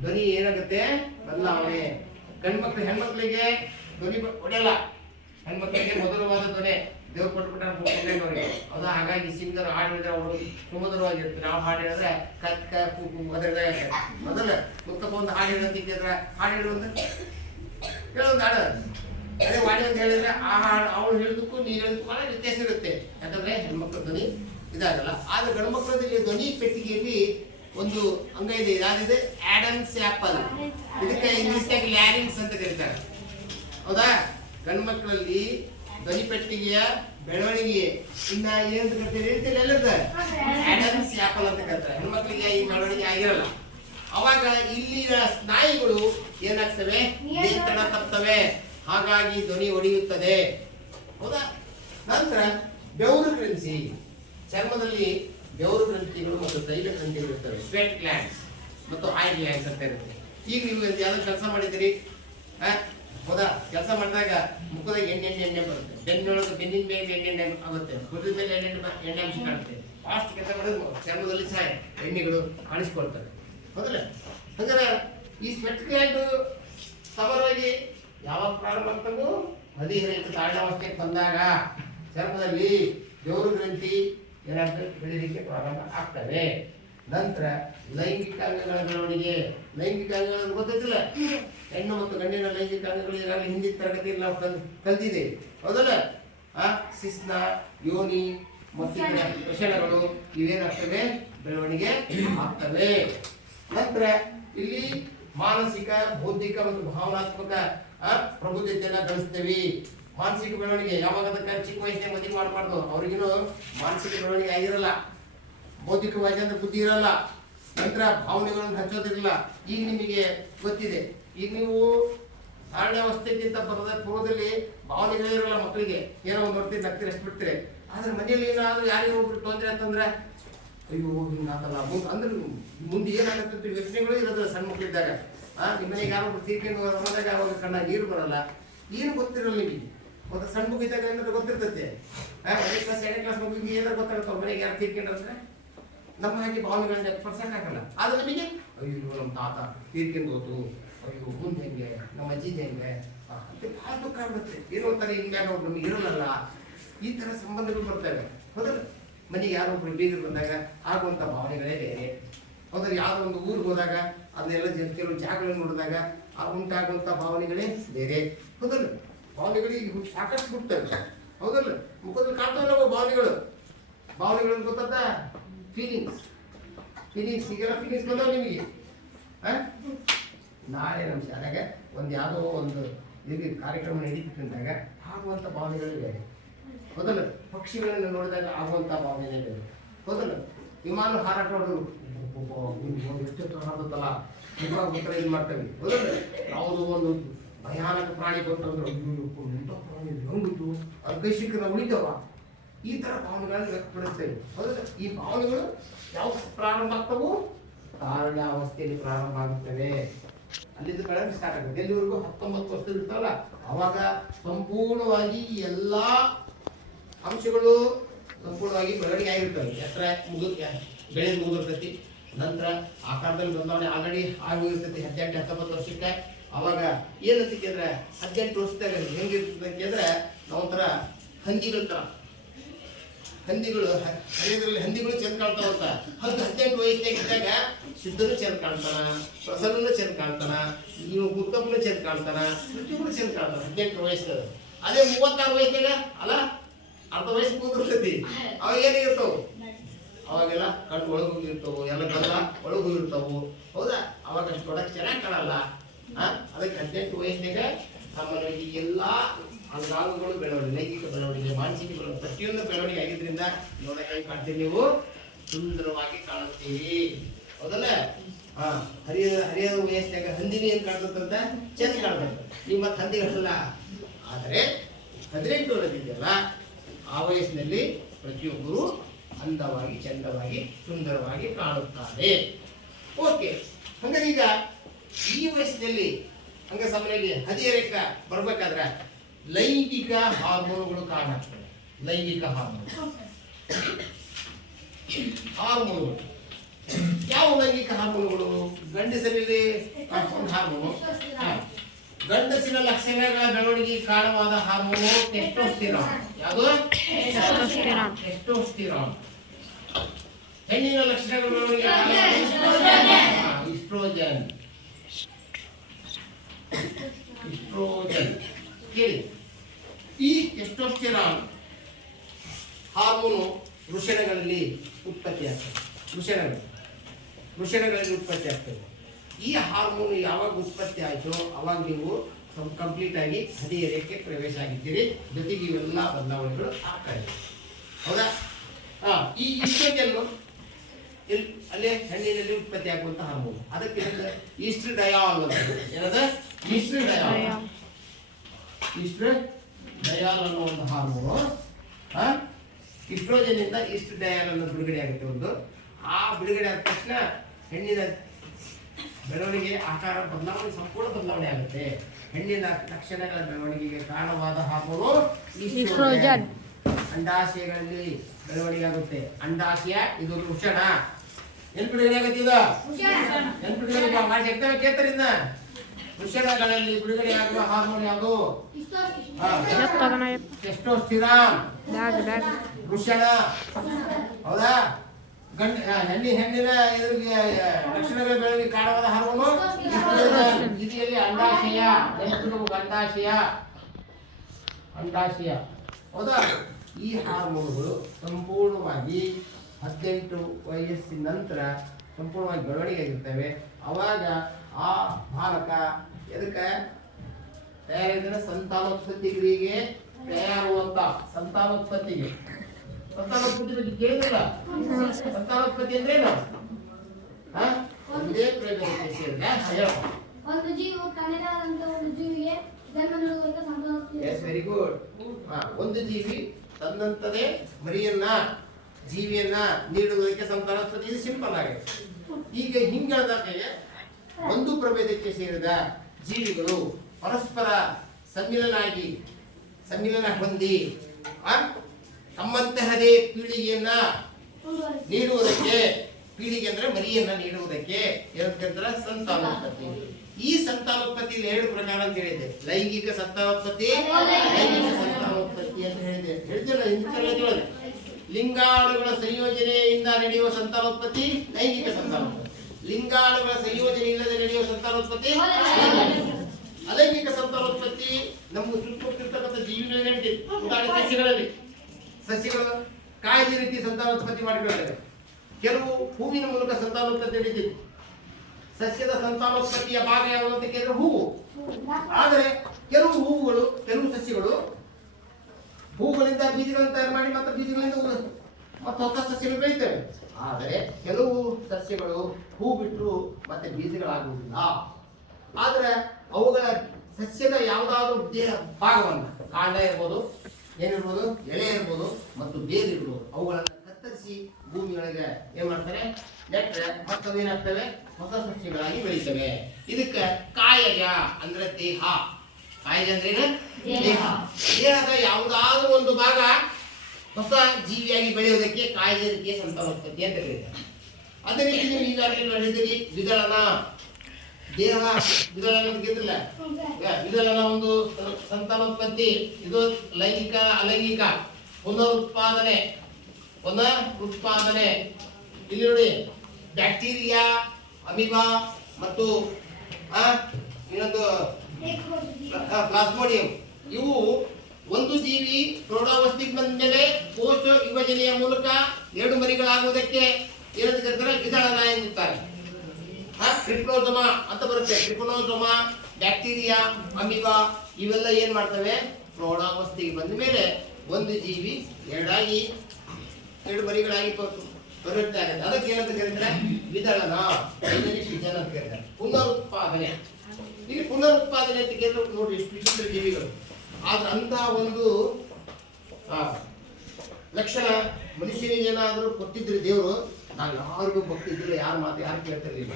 ಧ್ವನಿ ಏನಾಗುತ್ತೆ, ಬದಲಾವಣೆ. ಗಂಡ್ಮಕ್ಳು ಹೆಣ್ಮಕ್ಳಿಗೆ ಧ್ವನಿ ಹೊಡೆಯಲ್ಲ. ಹೆಣ್ಮಕ್ಳಿಗೆ ಮಧುರವಾದ ಧ್ವನಿ ದೇವ್ರು ಕೊಟ್ಬಿಟ್ಟಾರೆ ನೋಡಿ. ಹೌದಾ? ಹಾಗಾಗಿ ಸಿಂಗರ್ ಹಾಡು ಹೇಳಿದ್ರೆ ಅವರು ಸುಮಧುರವಾಗಿರುತ್ತೆ. ನಾವು ಹಾಡು ಹೇಳಿದ್ರೆ ಕಕ್ಕ ಅದರದಾಗ ಮೊದಲ ಮುಖಕ್ಕೆ ಒಂದು ಹಾಡು ಹೇಳೋದಿದ್ರೆ ಹಾಡು ಹೇಳುವಂತ ಹೇಳೋದು ಹಾಡು ಅದೇ ವಾಡಿ ಅಂತ ಹೇಳಿದ್ರೆ ಆ ಹಾಡು ಅವಳು ಹೇಳಿದಕ್ಕೂ ನೀವು ಹೇಳಿದಕ್ಕೂ ಭಾಳ ವ್ಯತ್ಯಾಸ ಇರುತ್ತೆ. ಯಾಕಂದ್ರೆ ಹೆಣ್ಮಕ್ಳ ಧ್ವನಿ ಇದಾಗಲ್ಲ. ಆದ್ರೆ ಗಂಡು ಮಕ್ಕಳದಲ್ಲಿ ಧ್ವನಿ ಪೆಟ್ಟಿಗೆಯಲ್ಲಿ ಒಂದು ಅಂಗ ಇದೆ, ಯಾವ್ದಿದೆ, ಆಡಮ್ಸ್ ಆಪಲ್. ಇದಕ್ಕೆ ಇಂಗ್ಲಿಷ್ನಾಗ ಲ್ಯಾರಿಂಗ್ಸ್ ಅಂತ ಕರೀತಾರೆ. ಹೌದಾ? ಗಂಡು ಮಕ್ಕಳಲ್ಲಿ ಧ್ವನಿ ಪೆಟ್ಟಿಗೆಯ ಬೆಳವಣಿಗೆ ಇನ್ನ ಏನಂತ ಕರೀತಾರೆ, ಎಲ್ಲದ ಆಡಮ್ಸ್ ಆಪಲ್ ಅಂತ ಕರೀತಾರೆ. ಹೆಣ್ಮಕ್ಳಿಗೆ ಈ ಬೆಳವಣಿಗೆ ಆಗಿರಲ್ಲ. ಅವಾಗ ಇಲ್ಲಿನ ಸ್ನಾಯುಗಳು ಏನಾಗ್ತವೆ, ನಿಯಂತ್ರಣ ತಪ್ತವೆ. ಹಾಗಾಗಿ ಧ್ವನಿ ಒಡೆಯುತ್ತದೆ. ಹೌದಾ? ನಂತರ ಬೆವರು ಗ್ರಂಥಿ. ಚರ್ಮದಲ್ಲಿ ಬೆವರು ಗ್ರಂಥಿಗಳು ಮತ್ತು ತೈಲ ಗ್ರಂಥಿಗಳು ಇರ್ತವೆ. ಸ್ವೆಟ್ ಗ್ಲ್ಯಾಂಡ್ಸ್ ಮತ್ತು ಆಯಿಲ್ ಗ್ಲ್ಯಾಂಡ್ಸ್ ಅಂತ ಇರುತ್ತೆ. ಈಗ ನೀವು ಯಾವ್ದು ಕೆಲಸ ಮಾಡಿದ್ದೀರಿ, ಹೌದಾ? ಕೆಲಸ ಮಾಡಿದಾಗ ಮುಖದಾಗ ಎಣ್ಣೆ ಬರುತ್ತೆ, ಬೆನ್ನಿನ ಮೇಲೆ ಎಣ್ಣೆ ಆಗುತ್ತೆ, ಕುದಿದ ಮೇಲೆ ಎಣ್ಣೆ ಅಂಶ ಕಾಣುತ್ತೆ. ಫಾಸ್ಟ್ ಕೆಲಸ ಮಾಡಿದ್ರೆ ಚರ್ಮದಲ್ಲಿ ಸಹ ಎಣ್ಣೆಗಳು ಕಾಣಿಸ್ಕೊಳ್ತವೆ, ಹೌದಲ್ಲ? ಹಾಗಾದ್ರೆ ಈ ಸ್ವೆಟ್ ಗ್ಲ್ಯಾಂಡ್ ಸಮರವಾಗಿ ಯಾವಾಗ ಪ್ರಾರಂಭ ಆಗ್ತವು, ಹದಿಹರೆಯ ತಾಳಾವಸ್ಥೆಗೆ ಬಂದಾಗ ಚರ್ಮದಲ್ಲಿ ಬೆವರು ಗ್ರಂಥಿ ಏನಾಗ್ತದೆ, ಬೆಳೀಲಿಕ್ಕೆ ಪ್ರಾರಂಭ ಆಗ್ತವೆ. ನಂತರ ಲೈಂಗಿಕ ಅಂಗಗಳ ಬೆಳವಣಿಗೆ. ಲೈಂಗಿಕ ಅಂಗಗಳನ್ನು ಗೊತ್ತಿಲ್ಲ, ಹೆಣ್ಣು ಮತ್ತು ಗಂಡಿನ ಲೈಂಗಿಕ ಅಂಗಗಳು ಈಗಾಗಲೇ ಹಿಂದಿನ ತರಗತಿಯಲ್ಲಿ ನಾವು ಕಲ್ತಿದ್ದೇವೆ, ಹೌದಲ್ಲ? ಶಿಸ್ನ, ಯೋನಿ ಮತ್ತಿತರ ವಶನಗಳು ಇವೇನಾಗ್ತವೆ, ಬೆಳವಣಿಗೆ ಆಗ್ತವೆ. ನಂತರ ಇಲ್ಲಿ ಮಾನಸಿಕ, ಬೌದ್ಧಿಕ ಮತ್ತು ಭಾವನಾತ್ಮಕ ಪ್ರಬುದ್ಧತೆಯನ್ನು ಗಳಿಸ್ತೇವೆ. ಮಾನಸಿಕ ಬೆಳವಣಿಗೆ ಯಾವಾಗ ಅದಕ್ಕೆ ಚಿಕ್ಕ ವಯಸ್ಸಿನ ಮದುವೆ ಮಾಡಬಾರ್ದು. ಅವ್ರಿಗಿನ್ನೂ ಮಾನಸಿಕ ಬೆಳವಣಿಗೆ ಆಗಿರಲ್ಲ, ಬೌದ್ಧಿಕವಾಗಿ ಅಂದ್ರೆ ಬುದ್ಧಿ ಇರಲ್ಲ, ನಂತರ ಭಾವನೆಗಳನ್ನು ಹಂಚೋದಿರಲಿಲ್ಲ. ಈಗ ನಿಮಗೆ ಗೊತ್ತಿದೆ, ಈಗ ನೀವು ತಾಳ್ಯಾವಸ್ಥೆಗಿಂತ ಪೂರ್ವದಲ್ಲಿ ಭಾವನೆಗಳೇ ಇರಲ್ಲ ಮಕ್ಕಳಿಗೆ. ಏನೋ ಒಂದು ಬರ್ತೀರಿ ನಗ್ತೀರಿ ಅಷ್ಟು ಬಿಡ್ತೀರಿ. ಆದ್ರೆ ಮನೆಯಲ್ಲಿ ಏನಾದ್ರು ಯಾರಿಗೂ ಒಬ್ರು ತೊಂದರೆ ಅಂತಂದ್ರೆ ಅಯ್ಯೋ ಹಿಂಗಾಗಲ್ಲ ಅಂದ್ರೆ ಮುಂದೆ ಏನಾಗತ್ತೆ ಯೋಚನೆಗಳು ಇರೋದಿಲ್ಲ ಸಣ್ಣ ಮಕ್ಕಳಿದ್ದಾಗ. ನಿಮ್ಮ ಮನೆಗೆ ಯಾರೋ ತೀರ್ಕೊಂಡು ಹೋದಾಗ ಅವಾಗ ಕಣ್ಣ ನೀರು ಬರಲ್ಲ, ಏನು ಗೊತ್ತಿರಲ್ಲ ನಿಮಗೆ. ಒಂದು ಸಣ್ಣ ಮಗು ಇದ್ದಾಗ ಏನಾದ್ರು ಗೊತ್ತಿರ್ತೈತೆ. 1ನೇ ಕ್ಲಾಸ್ 2ನೇ ಕ್ಲಾಸ್ ಮಗುವಿಗೆ ಏನಾದ್ರು ಗೊತ್ತಾಗುತ್ತೆ ಅವ್ರ ಮನೆಗೆ ಯಾರು ತೀರ್ಕೊಂಡ್ರೆ. ನಮ್ಮ ಹಾಗೆ ಭಾವನೆಗಳನ್ನ ವ್ಯಕ್ತಪಡಿಸೋಕ್ಕಾಗಲ್ಲ. ಆದ್ರೆ ನಮಗೆ ಅಯ್ಯೋ ನಮ್ಮ ತಾತ ತೀರ್ಕೊಂಡು ಹೋತು, ಅಯ್ಯೋ ಮುಂದೆ ಹೆಂಗೆ, ನಮ್ಮ ಅಜ್ಜಿದ ಹೆಂಗೆ ಅಂತ ಭಾಳ ದುಃಖ ಆಗ್ಬಿಡುತ್ತೆ. ಏನೋ ಒಂಥರ ಹಿಂಗಾಗಿ ಅವ್ರು ನಮ್ಗೆ ಇರೋಲ್ಲ. ಈ ಥರ ಸಂಬಂಧಗಳು ಬರ್ತವೆ. ಹೌದಲ್ಲ, ಮನೆಗೆ ಯಾರೋ ಒಬ್ರು ಬೀಗರು ಬಂದಾಗ ಆಗುವಂಥ ಭಾವನೆಗಳೇ ಬೇರೆ. ಹೌದ್ರೆ ಯಾವುದೋ ಒಂದು ಊರಿಗೆ ಹೋದಾಗ ಅದನ್ನೆಲ್ಲ ಕೆಲವು ಜಾಗಗಳನ್ನು ನೋಡಿದಾಗ ಉಂಟಾಗುವಂಥ ಭಾವನೆಗಳೇ ಬೇರೆ. ಹೌದಲ್ಲ, ಭಾವನೆಗಳು ಈಗ ಸಾಕಷ್ಟು ಬಿಡ್ತವೆ. ಹೌದಲ್ಲ, ಮುಖದಲ್ಲಿ ಕಾಣ್ತಾವೆ ನಾವು ಭಾವನೆಗಳು ಗೊತ್ತಾದ ಫೀಲಿಂಗ್ಸ್ ಈಗೆಲ್ಲ ಫೀಲಿಂಗ್ಸ್ ಬಂದವ ನಿಮಗೆ. ನಾಳೆ ನಮ್ಮ ಶಾಲೆಗೆ ಯಾವುದೋ ಒಂದು ಕಾರ್ಯಕ್ರಮ ನಡೀತಿದ್ದಾಗ ಆಗುವಂಥ ಭಾವನೆಗಳೇ ಬೇರೆ. ಹೌದಲ್ಲ, ಪಕ್ಷಿಗಳನ್ನು ನೋಡಿದಾಗ ಆಗುವಂಥ ಭಾವನೆನೇ ಬೇರೆ. ಹೌದಲ್ಲ, ವಿಮಾನ ಹಾರಾಟ ಮಾಡೋದು ಎಷ್ಟು ಹಾರುತ್ತಲ್ಲ ಮುಖ ಇದು ಮಾಡ್ತೇವೆ. ಹೌದಲ್ಲ, ಯಾವುದೋ ಒಂದು ಭಯಾನಕ ಪ್ರಾಣಿ ಬಂತಂದ್ರೆ ಇಂಥ ಪ್ರಾಣಿ ಹೆಂಗಿತ್ತು ಅದು ಕೈ ಸಿಕ್ಕರೆ ನಾವು ಉಳಿತಾವ. ಈ ಥರ ಭಾವನೆಗಳನ್ನು ವ್ಯಕ್ತಪಡಿಸ್ತೇವೆ. ಹೌದಲ್ಲ, ಈ ಭಾವನೆಗಳು ಯಾವ ಪ್ರಾರಂಭ ಆಗ್ತವು? ತಾರುಣ್ಯಾವಸ್ಥೆಯಲ್ಲಿ ಪ್ರಾರಂಭ ಆಗುತ್ತವೆ. ಅಲ್ಲಿಂದ ಬೆಳಗ್ಗೆ ಸ್ಟಾರ್ಟ್ ಆಗುತ್ತೆ. ಎಲ್ಲಿವರೆಗೂ 19 ವರ್ಷದಲ್ಲಿ ಇರ್ತಾವಲ್ಲ ಅವಾಗ ಸಂಪೂರ್ಣವಾಗಿ ಎಲ್ಲ ಅಂಶಗಳು ಸಂಪೂರ್ಣವಾಗಿ ಬೆಳವಣಿಗೆ ಆಗಿರ್ತವೆ. ಎತ್ತರ ಬೆಳೆದು ಮುಗಿದಿರ್ತೈತಿ. ನಂತರ ಆಕಾರದಲ್ಲಿ ಬದಲಾವಣೆ ಆಲ್ರೆಡಿ ಆಗಿರ್ತೈತಿ 18-19 ವರ್ಷಕ್ಕೆ. ಅವಾಗ ಏನಂತ ಅಂದ್ರೆ 18 ವರ್ಷದಾಗ ಹೆಂಗಿರ್ತದೆ ಅಂತಂದ್ರೆ ನಾವೊಂಥರ ಹಂದಿಗಳ ಥರ. ಹಂದಿಗಳು ಚೆಂದ ಕಾಣ್ತಾವಂತ. 18 ವಯಸ್ಸಿನಾಗಿದ್ದಾಗ ಸಿದ್ಧನು ಚೆಂದ ಕಾಣ್ತಾನ, ಪ್ರಸನ್ನನು ಚೆಂದ ಕಾಣ್ತಾನ, ನೀವು ಮುತ್ತಪ್ಪನು ಚೆಂದ ಕಾಣ್ತಾನ, ಪ್ರತಿಯೊಬ್ಬರು ಚೆಂದ ಕಾಣ್ತಾನ 18 ವಯಸ್ಸಿನ. ಅದೇ 36 ವಯಸ್ಸಿನಾಗ ಅಲ್ಲ ಅರ್ಧ ವಯಸ್ಸು ಕೂದಿರ್ತೈತಿ. ಅವಾಗ ಏನಿರ್ತಾವು? ಅವಾಗೆಲ್ಲ ಕಣ್ಣು ಒಳಗೋಗಿರ್ತಾವು, ಎಲ್ಲ ಗಲ್ಲ ಒಳಗೋಗಿರ್ತಾವು. ಹೌದಾ? ಅವಾಗ ಅಷ್ಟು ನೋಡಕ್ಕೆ ಚೆನ್ನಾಗಿ ಕಾಣಲ್ಲ. ಅದಕ್ಕೆ 18 ವಯಸ್ಸಿನಾಗ ಸಾಮಾನ್ಯವಾಗಿ ಎಲ್ಲ ಅಂಗಾಂಗಗಳು ಬೆಳವಣಿಗೆ, ಲೈಂಗಿಕ ಬೆಳವಣಿಗೆ, ಮಾನಸಿಕ ಬೆಳವಣಿಗೆ, ಪ್ರತಿಯೊಂದು ಬೆಳವಣಿಗೆ ಆಗಿದ್ರಿಂದ ನೋಡಕ್ಕೆ ಕಾಣ್ತೀವಿ, ನೀವು ಸುಂದರವಾಗಿ ಕಾಣುತ್ತೀವಿ. ಹೌದಲ್ಲ? ಹರಿಯದ ವಯಸ್ಸಿನಾಗ ಹಂದಿನಿ ಏನ್ ಕಾಣ್ತಂತ ಚೆಂದ ಕಾಣ್ತಂತ. ನೀವು ಮತ್ತೆ ಹಂದಿಗಳಲ್ಲ. ಆದರೆ 18 ಅನ್ನೋದಿದೆಯಲ್ಲ ಆ ವಯಸ್ಸಿನಲ್ಲಿ ಪ್ರತಿಯೊಬ್ಬರು ಅಂದವಾಗಿ, ಚಂದವಾಗಿ, ಸುಂದರವಾಗಿ ಕಾಣುತ್ತಾರೆ. ಓಕೆ, ಹಂಗಾರೆ ಈಗ ಈ ವಯಸ್ಸಿನಲ್ಲಿ ಹಂಗ ಸಾಮಾನ್ಯವಾಗಿ ಹದಿಹರೆಯಕ್ಕೆ ಬರ್ಬೇಕಾದ್ರೆ ಲೈಂಗಿಕ ಹಾರ್ಮೋನುಗಳು ಕಾರಣ ಆಗ್ತವೆ. ಲೈಂಗಿಕ ಹಾರ್ಮೋನುಗಳು ಯಾವ ಲೈಂಗಿಕ ಹಾರ್ಮೋನುಗಳು? ಗಂಡಸರಲ್ಲಿ ಒಂದು ಹಾರ್ಮೋನು, ಗಂಡಸಿನ ಲಕ್ಷಣಗಳ ಬೆಳವಣಿಗೆ ಕಾರಣವಾದ ಹಾರ್ಮೋನು ಟೆಸ್ಟೋಸ್ಟೆರಾನ್. ಯಾವುದು? ಟೆಸ್ಟೋಸ್ಟೆರಾನ್. ಹೆಣ್ಣಿನ ಲಕ್ಷಣಗಳ ಬೆಳವಣಿಗೆ ಈಸ್ಟ್ರೋಜನ್. ಕೇಳಿ, ಈ ಟೆಸ್ಟೋಸ್ಟೆರಾನ್ ಹಾರ್ಮೋನು ವೃಷಣಗಳಲ್ಲಿ ಉತ್ಪತ್ತಿ ಆಗ್ತದೆ. ವೃಷಣಗಳಲ್ಲಿ ಉತ್ಪತ್ತಿ ಆಗ್ತದೆ. ಈ ಹಾರ್ಮೋನು ಯಾವಾಗ ಉತ್ಪತ್ತಿ ಆಯಿತು ಅವಾಗ ನೀವು ಕಂಪ್ಲೀಟ್ ಆಗಿ ಹದಿಹರೆಯಕ್ಕೆ ಪ್ರವೇಶ ಆಗಿದ್ದೀರಿ. ಜೊತೆಗೆ ಇವೆಲ್ಲ ಬದಲಾವಣೆಗಳು ಆಗ್ತಾ ಇದೆ. ಹೌದಾ? ಈ ಈಸ್ಟ್ರೋಜನ್ ಅಲ್ಲೇ ಹೆಣ್ಣಿನಲ್ಲಿ ಉತ್ಪತ್ತಿ ಆಗುವಂತ ಹಾರ್ಮೋನ್. ಅದಕ್ಕೆ ಈಸ್ಟ್ರಡಯಾಲ್ ಅಂತ. ಏನದ? ಈಸ್ಟ್ರಡಯಾಲ್ ಅನ್ನೋ ಒಂದು ಹಾರ್ಮೋನು ಈಸ್ಟ್ರೋಜನ್ ಇಂದ ಈಸ್ಟ್ರಡಯಾಲ್ ಅನ್ನೋ ಬಿಡುಗಡೆ ಆಗುತ್ತೆ. ಒಂದು ಆ ಬಿಡುಗಡೆ ಆದ ತಕ್ಷಣ ಹೆಣ್ಣಿನ ಬೆಳವಣಿಗೆ ಆಕಾರ ಬದಲಾವಣೆ, ಸಂಪೂರ್ಣ ಬದಲಾವಣೆ ಆಗುತ್ತೆ. ಹೆಣ್ಣಿನ ಲಕ್ಷಣಗಳ ಬೆಳವಣಿಗೆಗೆ ಕಾರಣವಾದ ಹಾರ್ಮೋನು ಈಸ್ಟ್ರೋಜನ್. ಅಂಡಾಶಯಗಳಲ್ಲಿ ಬೆಳವಣಿಗೆ ಆಗುತ್ತೆ. ಅಂಡಾಶಯ ಇದು ವೃಷಣ. ಏನ್ ಬಿಡುಗಡೆ ಆಗುತ್ತೆ? ಇದು ಏನ್ ಬಿಡುಗಡೆ ಮಾಡಿ ಎಕ್ಸಾಮ್ ಕೇಳ್ತಾರಿಂದ. ವೃಷಣಗಳಲ್ಲಿ ಬಿಡುಗಡೆ ಆಗುವ ಹಾರ್ಮೋನ್ ಯಾವುದು? ಟೆಸ್ಟೋಸ್ಟೆರಾನ್. ವೃಷಣ. ಹೌದಾ? ಹೆಣ್ಣಿನ ಲಕ್ಷಣಗಳ ಬೆಳವಣಿಗೆ ಕಾರಣವಾದ ಹಾರ್ಮೋನು ಇದರಲ್ಲಿ ಅಂಡಾಶಯ. ಅಂಡಾಶಯ. ಹೌದಾ? ಈ ಹಾರ್ಮೋನುಗಳು ಸಂಪೂರ್ಣವಾಗಿ 18 ವಯಸ್ಸಿನ ನಂತರ ಸಂಪೂರ್ಣವಾಗಿ ಬೆಳವಣಿಗೆ ಆಗಿರ್ತವೆ. ಅವಾಗ ಆ ಬಾಲಕ ಎದಕ್ಕೆ ತಯಾರಿದ್ರೆ ಸಂತಾನೋತ್ಪತ್ತಿ ಕ್ರಿಯೆಗೆ ತಯಾರುವಂತ ಸಂತಾನೋತ್ಪತ್ತಿಗೆ. ಸಂತಾನೋತ್ಪತ್ತಿ ಬಗ್ಗೆ ಕೇಳಿದ್ರಲ್ಲ, ಸಂತಾನೋತ್ಪತ್ತಿ ಅಂದ್ರೇನು? ಒಂದೇ ಪ್ರಭೇದಕ್ಕೆ ಸೇರಿದ ಒಂದು ಜೀವಿಯು ತನ್ನದೇ ಆದಂತ ಒಂದು ಜೀವಿಗೆ ಜನ್ಮ ನೀಡುವುದಕ್ಕೆ ಸಂತಾನೋತ್ಪತ್ತಿ. Yes, very good. ಒಂದು ಜೀವಿ ತನ್ನಂತದೇ ಮರಿಯನ್ನ ಜೀವಿಯನ್ನ ನೀಡುವುದಕ್ಕೆ ಸಂತಾನೋತ್ಪತ್ತಿ. ಇದು ಸಿಂಪಲ್ ಆಗಿದೆ. ಈಗ ಹಿಂಗಾದಾಗ ಒಂದು ಪ್ರಭೇದಕ್ಕೆ ಸೇರಿದ ಜೀವಿಗಳು ಪರಸ್ಪರ ಸಮ್ಮಿಲನ ಹೊಂದಿ ತಮ್ಮಂತಹದೇ ಪೀಳಿಗೆಯನ್ನ ನೀಡುವುದಕ್ಕೆ, ಪೀಳಿಗೆ ಅಂದ್ರೆ ಮರಿಯನ್ನ ನೀಡುವುದಕ್ಕೆ ಏನಂತಾರೆ? ಸಂತಾನೋತ್ಪತ್ತಿ. ಈ ಸಂತಾನೋತ್ಪತ್ತಿಯಲ್ಲಿ 2 ಪ್ರಕಾರ ಅಂತ ಹೇಳಿದೆ. ಲೈಂಗಿಕ ಸಂತಾನೋತ್ಪತ್ತಿ, ಲೈಂಗಿಕ ಸಂತಾನೋತ್ಪತ್ತಿ ಅಂತ ಹೇಳಿದೆ. ಹೇಳ್ತಿಲ್ಲ, ಲಿಂಗಾಣುಗಳ ಸಂಯೋಜನೆಯಿಂದ ನಡೆಯುವ ಸಂತಾನೋತ್ಪತ್ತಿ ಲೈಂಗಿಕ ಸಂತಾನೋತ್ಪತ್ತಿ. ಲಿಂಗಾಣುಗಳ ಸಂಯೋಜನೆ ಇಲ್ಲದೆ ನಡೆಯುವ ಸಂತಾನೋತ್ಪತ್ತಿ ಅಲೈಂಗಿಕ ಸಂತಾನೋತ್ಪತ್ತಿ. ನಮ್ಮ ಸುತ್ತಮುತ್ತಲಿರ್ತಕ್ಕಂಥ ಜೀವಿಗಳಲ್ಲಿ ನಡೀತದೆ. ಉದಾಹರಣೆ ಸಸ್ಯಗಳು ಕಾಯಿಲೆ ರೀತಿ ಸಂತಾನೋತ್ಪತ್ತಿ ಮಾಡಿಕೊಳ್ಳುತ್ತವೆ. ಕೆಲವು ಹೂವಿನ ಮೂಲಕ ಸಂತಾನೋತ್ಪತ್ತಿ ನಡೀತಿದೆ. ಸಸ್ಯದ ಸಂತಾನೋತ್ಪತ್ತಿಯ ಭಾಗ ಯಾವುದು ಅಂತ ಕೇಳಿದ್ರೆ ಹೂವು. ಆದರೆ ಕೆಲವು ಹೂವುಗಳು, ಕೆಲವು ಸಸ್ಯಗಳು ಹೂಗಳಿಂದ ಬೀಜಗಳನ್ನು ತಯಾರು ಮಾಡಿ ಮತ್ತೆ ಬೀಜಗಳಿಂದ ಮತ್ತೆ ಹೊಸ ಸಸ್ಯಗಳು ಬೆಳೀತವೆ. ಆದರೆ ಕೆಲವು ಸಸ್ಯಗಳು ಹೂ ಬಿಟ್ಟರು ಮತ್ತೆ ಬೀಜಗಳಾಗುವುದಿಲ್ಲ. ಆದ್ರೆ ಅವುಗಳ ಸಸ್ಯದ ಯಾವುದಾದ್ರೂ ದೇಹ ಭಾಗವನ್ನು, ಕಾಂಡ ಇರ್ಬೋದು, ಏನಿರ್ಬೋದು, ಎಲೆ ಇರ್ಬೋದು ಮತ್ತು ಬೇರು ಇರ್ಬೋದು, ಅವುಗಳನ್ನು ಕತ್ತರಿಸಿ ಭೂಮಿಯೊಳಗೆ ಏನ್ ಮಾಡ್ತಾರೆ? ನೆಟ್ಟರೆ ಮತ್ತೆ ಏನಾಗ್ತವೆ? ಹೊಸ ಸಸ್ಯಗಳಾಗಿ ಬೆಳೀತವೆ. ಇದಕ್ಕೆ ಕಾಯಜ ಅಂದ್ರೆ ದೇಹ. ಕಾಯಜ ಅಂದ್ರೆ ದೇಹ. ದೇಹದ ಯಾವುದಾದ್ರೂ ಒಂದು ಭಾಗ ಹೊಸ ಜೀವಿಯಾಗಿ ಬೆಳೆಯುವುದಕ್ಕೆ ಕಾಯಜ ರೀತಿಯ ಸಂತಾನೋತ್ಪತ್ತಿ ಅಂತ ಕರೀತಾರೆ. ಅದೇ ರೀತಿ ನೀವು ಈಗಾಗಲೇ ಹೇಳಿದಿರಿ ವಿದಳನ. ದೇಹ ವಿದಳನ ಗೆದ್ದಿಲ್ಲ. ವಿದಳನ ಒಂದು ಸಂತಾನೋತ್ಪತ್ತಿ. ಇದು ಲೈಂಗಿಕ ಅಲೈಂಗಿಕ ಪುನರುತ್ಪಾದನೆ. ಇಲ್ಲಿ ನೋಡಿ, ಬ್ಯಾಕ್ಟೀರಿಯಾ, ಅಮೀಬಾ ಮತ್ತು ಇನ್ನೊಂದು ಪ್ಲಾಸ್ಮೋಡಿಯಂ, ಇವು ಒಂದು ಜೀವಿ ಪ್ರೌಢಾವಸ್ಥೆಗೆ ಬಂದ ಮೇಲೆ ಕೋಶ ವಿಭಜನೆಯ ಮೂಲಕ 2 ಮರಿಗಳಾಗುವುದಕ್ಕೆ ಏನಂತ ಕರೀತಾರೆ? ವಿದಳನ ಎನ್ನುತ್ತಾರೆ. ಟ್ರಿಪ್ನೋಸೋಮಾ ಅಂತ ಬರುತ್ತೆ. ಟ್ರಿಪ್ನೋಸೋಮಾ, ಬ್ಯಾಕ್ಟೀರಿಯಾ, ಅಮೀಬಾ ಇವೆಲ್ಲ ಏನ್ ಮಾಡ್ತವೆ? ಪ್ರೌಢಾವಸ್ಥೆಗೆ ಬಂದ ಮೇಲೆ ಒಂದು ಜೀವಿ 2 ಮರಿಗಳಾಗಿ ಬರುತ್ತೆ. ಅದಕ್ಕೆ ಏನಂತ ಕರೀತಾರೆ? ವಿದಳನ, ವಿಜನ್ ಅಂತ ಕರೀತಾರೆ. ಪುನರುತ್ಪಾದನೆ. ಇಲ್ಲಿ ಪುನರುತ್ಪಾದನೆ ಅಂತ ಕೇಳಿದ್ರೆ ನೋಡಿ ಎಷ್ಟು ವಿಚಿತ್ರ ಜೀವಿಗಳು. ಆದ್ರೆ ಅಂತ ಒಂದು ಲಕ್ಷಣ ಮನುಷ್ಯನಿಗೆ ಏನಾದರೂ ಕೊಟ್ಟಿದ್ರೆ ದೇವರು, ನಾವು ಯಾರಿಗೂ ಭಕ್ತಿ ಇದ್ದಿಲ್ಲ, ಯಾರ ಮಾತು ಯಾರು ಕೇಳ್ತಿರ್ಲಿಲ್ಲ.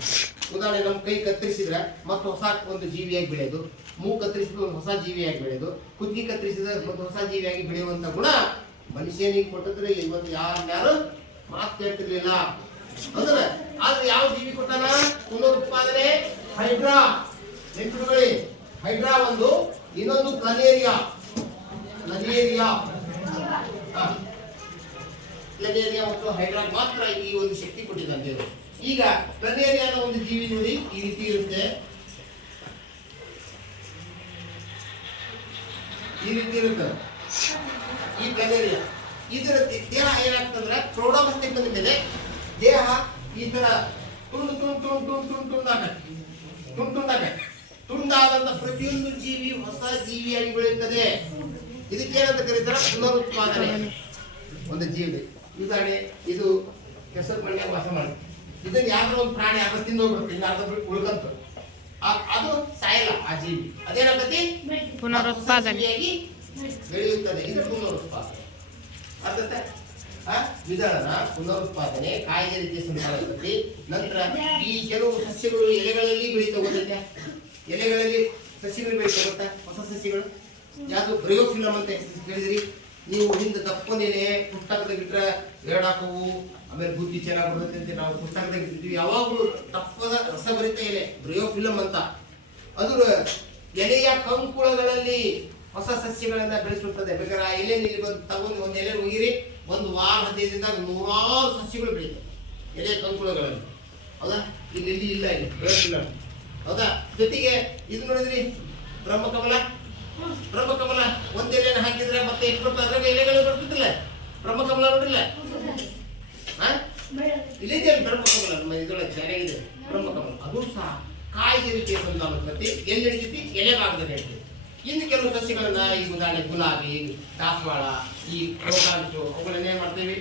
ಉದಾಹರಣೆ, ನಮ್ಮ ಕೈ ಕತ್ತರಿಸಿದ್ರೆ ಮತ್ತೆ ಹೊಸ ಒಂದು ಜೀವಿಯಾಗಿ ಬೆಳೆಯೋದು, ಮೂಗು ಕತ್ತರಿಸಿದ್ರೆ ಒಂದು ಹೊಸ ಜೀವಿಯಾಗಿ ಬೆಳೆಯೋದು, ಕುತ್ತಿಗೆ ಕತ್ತರಿಸಿದ್ರೆ ಒಂದು ಹೊಸ ಜೀವಿಯಾಗಿ ಬೆಳೆಯುವಂತ ಗುಣ ಮನುಷ್ಯನಿಗೆ ಕೊಟ್ಟಿದ್ರೆ ಇವತ್ತು ಯಾರು ಮಾತು ಕೇಳ್ತಿರ್ಲಿಲ್ಲ ಅಂದ್ರೆ. ಆದ್ರೆ ಯಾವ ಜೀವಿ ಕೊಟ್ಟಾನ? ಪುನರುತ್ಪಾದನೆ. ಹೈಡ್ರಾ. ನೆನಪಿಟ್ಕೊಳ್ಳಿ, ಹೈಡ್ರಾ ಒಂದು, ಇನ್ನೊಂದು ಪ್ಲನೇರಿಯಾ. ಪ್ಲನೇರಿಯಾ ಮತ್ತು ಹೈಡ್ರಾ ಮಾತ್ರ ಈ ಒಂದು ಶಕ್ತಿ ಕೊಟ್ಟಿದ್ದಾನೆ ದೇವರು. ಈಗ ಪ್ಲನೇರಿಯಾನ ಒಂದು ಜೀವಿ ನೋಡಿ ಈ ರೀತಿ ಇರುತ್ತೆ. ಈ ಪ್ಲನೇರಿಯಾ ಇದರ ದೇಹ ಏನಾಗ್ತಂದ್ರೆ ಪ್ರೌಢಾವಸ್ಥೆಗೆ ಬಂದ ಮೇಲೆ ದೇಹ ಈ ತರ ತುಂಡಾದಂತ ಪ್ರತಿಯೊಂದು ಜೀವಿ ಹೊಸ ಜೀವಿಯಾಗಿ ಬೆಳೆಯುತ್ತದೆ. ಇದಕ್ಕೇನಂತ ಕರೀತಾರೆ? ಪುನರುತ್ಪಾದನೆ. ಒಂದು ಜೀವಿ ಉದಾಹರಣೆ, ಇದು ಕೆಸರು ಮಣ್ಣಿಗೆ ವಾಸ ಮಾಡಿ, ಇದನ್ನ ಯಾವ್ದೋ ಒಂದು ಪ್ರಾಣಿ ಅರ್ಧ ತಿಂದೋಗ್ಬಿಡುತ್ತೆ, ಇನ್ನು ಅರ್ಧ ಉಳ್ಕಂತ, ಅದು ಸಾಯಲ್ಲ ಆ ಜೀವಿ. ಅದೇನಾಗತ್ತೆ? ಪುನರುತ್ಪಾದನೆಯಾಗಿ ಬೆಳೆಯುತ್ತದೆ. ಇದು ಪುನರುತ್ಪಾದನೆ. ಅರ್ಥ? ವಿದಳನ, ಪುನರುತ್ಪಾದನೆ, ಕಾಯಿಲೆ ರೀತಿಯ ಸಂತಾನೋತ್ಪತ್ತಿ. ನಂತರ ಈ ಕೆಲವು ಸಸ್ಯಗಳು ಎಲೆಗಳಲ್ಲಿ ಬೆಳೀತಾ ಹೋಗುತ್ತೆ. ಎಲೆಗಳಲ್ಲಿ ಸಸ್ಯಗಳು ಬೆಳೀತಾ ಹೋಗುತ್ತೆ, ಹೊಸ ಸಸ್ಯಗಳು. ಯಾವುದು? ಬ್ರಯೋಫಿಲಮ್ ಅಂತ ಹೇಳಿದಿರಿ ನೀವು. ಹಿಂದೆ ದಪ್ಪನೇನೆ ಪುಸ್ತಕದಾಗ ಇಟ್ಟರೆ ಎರಡಾಕವು, ಆಮೇಲೆ ಬುದ್ಧಿ ಚೆನ್ನಾಗಿ ಬರುತ್ತೆ ಅಂತ ನಾವು ಪುಸ್ತಕದಾಗ ಇಟ್ಟಿರ್ತೀವಿ. ಯಾವಾಗಲೂ ದಪ್ಪದ ರಸಭರಿತ ಎಲೆ, ಬ್ರಯೋಫಿಲಮ್ ಅಂತ. ಅದು ಎಲೆಯ ಕಂಕುಳಗಳಲ್ಲಿ ಹೊಸ ಸಸ್ಯಗಳನ್ನ ಬೆಳೆಸುತ್ತದೆ. ಬೇಕಾದ್ರೆ ಆ ಎಲೆ ಇಲ್ಲಿ ಬಂದು ತಗೊಂಡು ಒಂದು ಎಲೆ ಒಗಿರಿ, ಒಂದು ವಾರ 15 ದಿನದಾಗ 100 ಸಸ್ಯಗಳು ಬೆಳೀತವೆ ಎಲೆಯ ಕಂಕುಳಗಳಲ್ಲಿ. ಹೌದಾ? ಇಲ್ಲಿ ಇಲ್ಲ, ಇಲ್ಲಿ ಬೆಳೆಸಿಲ್ಲ. ಹೌದಾ? ಜೊತೆಗೆ ಇದು ನೋಡಿದ್ರಿ ಬ್ರಹ್ಮಕಮಲ. ಒಂದ್ ಎಲೆನ ಹಾಕಿದ್ರೆ ಮತ್ತೆ ಎಷ್ಟು ಬರ್ತದೆ? ಅದ್ರಾಗ ಎಲೆಗಳು ಬರ್ತಿದ್ದಿಲ್ಲ. ಬ್ರಹ್ಮಕಮಲ ನೋಡಿಲ್ಲ? ಇಲ್ಲಿದೆ ಬ್ರಹ್ಮಕಮಲ, ನಮ್ಮ ಇದ್ರೊಳಗೆ ಚೆನ್ನಾಗಿದೆ ಬ್ರಹ್ಮಕಮಲ. ಅದು ಸಹ ಕಾಯಿಲೆ ರೀತಿಯ ಸಂತಾನೋತ್ಪತ್ತಿ. ಎಲ್ಲಿ ನಡೀತೈತಿ? ಎಲೆ ಭಾಗದಲ್ಲಿ ನಡೀತೈತಿ. ಇನ್ನು ಕೆಲವು ಸಸ್ಯಗಳನ್ನ ಈ ಉದಾಹರಣೆ ಗುಲಾಬಿ, ದಾಸವಾಳ, ಈ ರೋಗಾಂಶು ಅವುಗಳನ್ನೇನು ಮಾಡ್ತೀವಿ,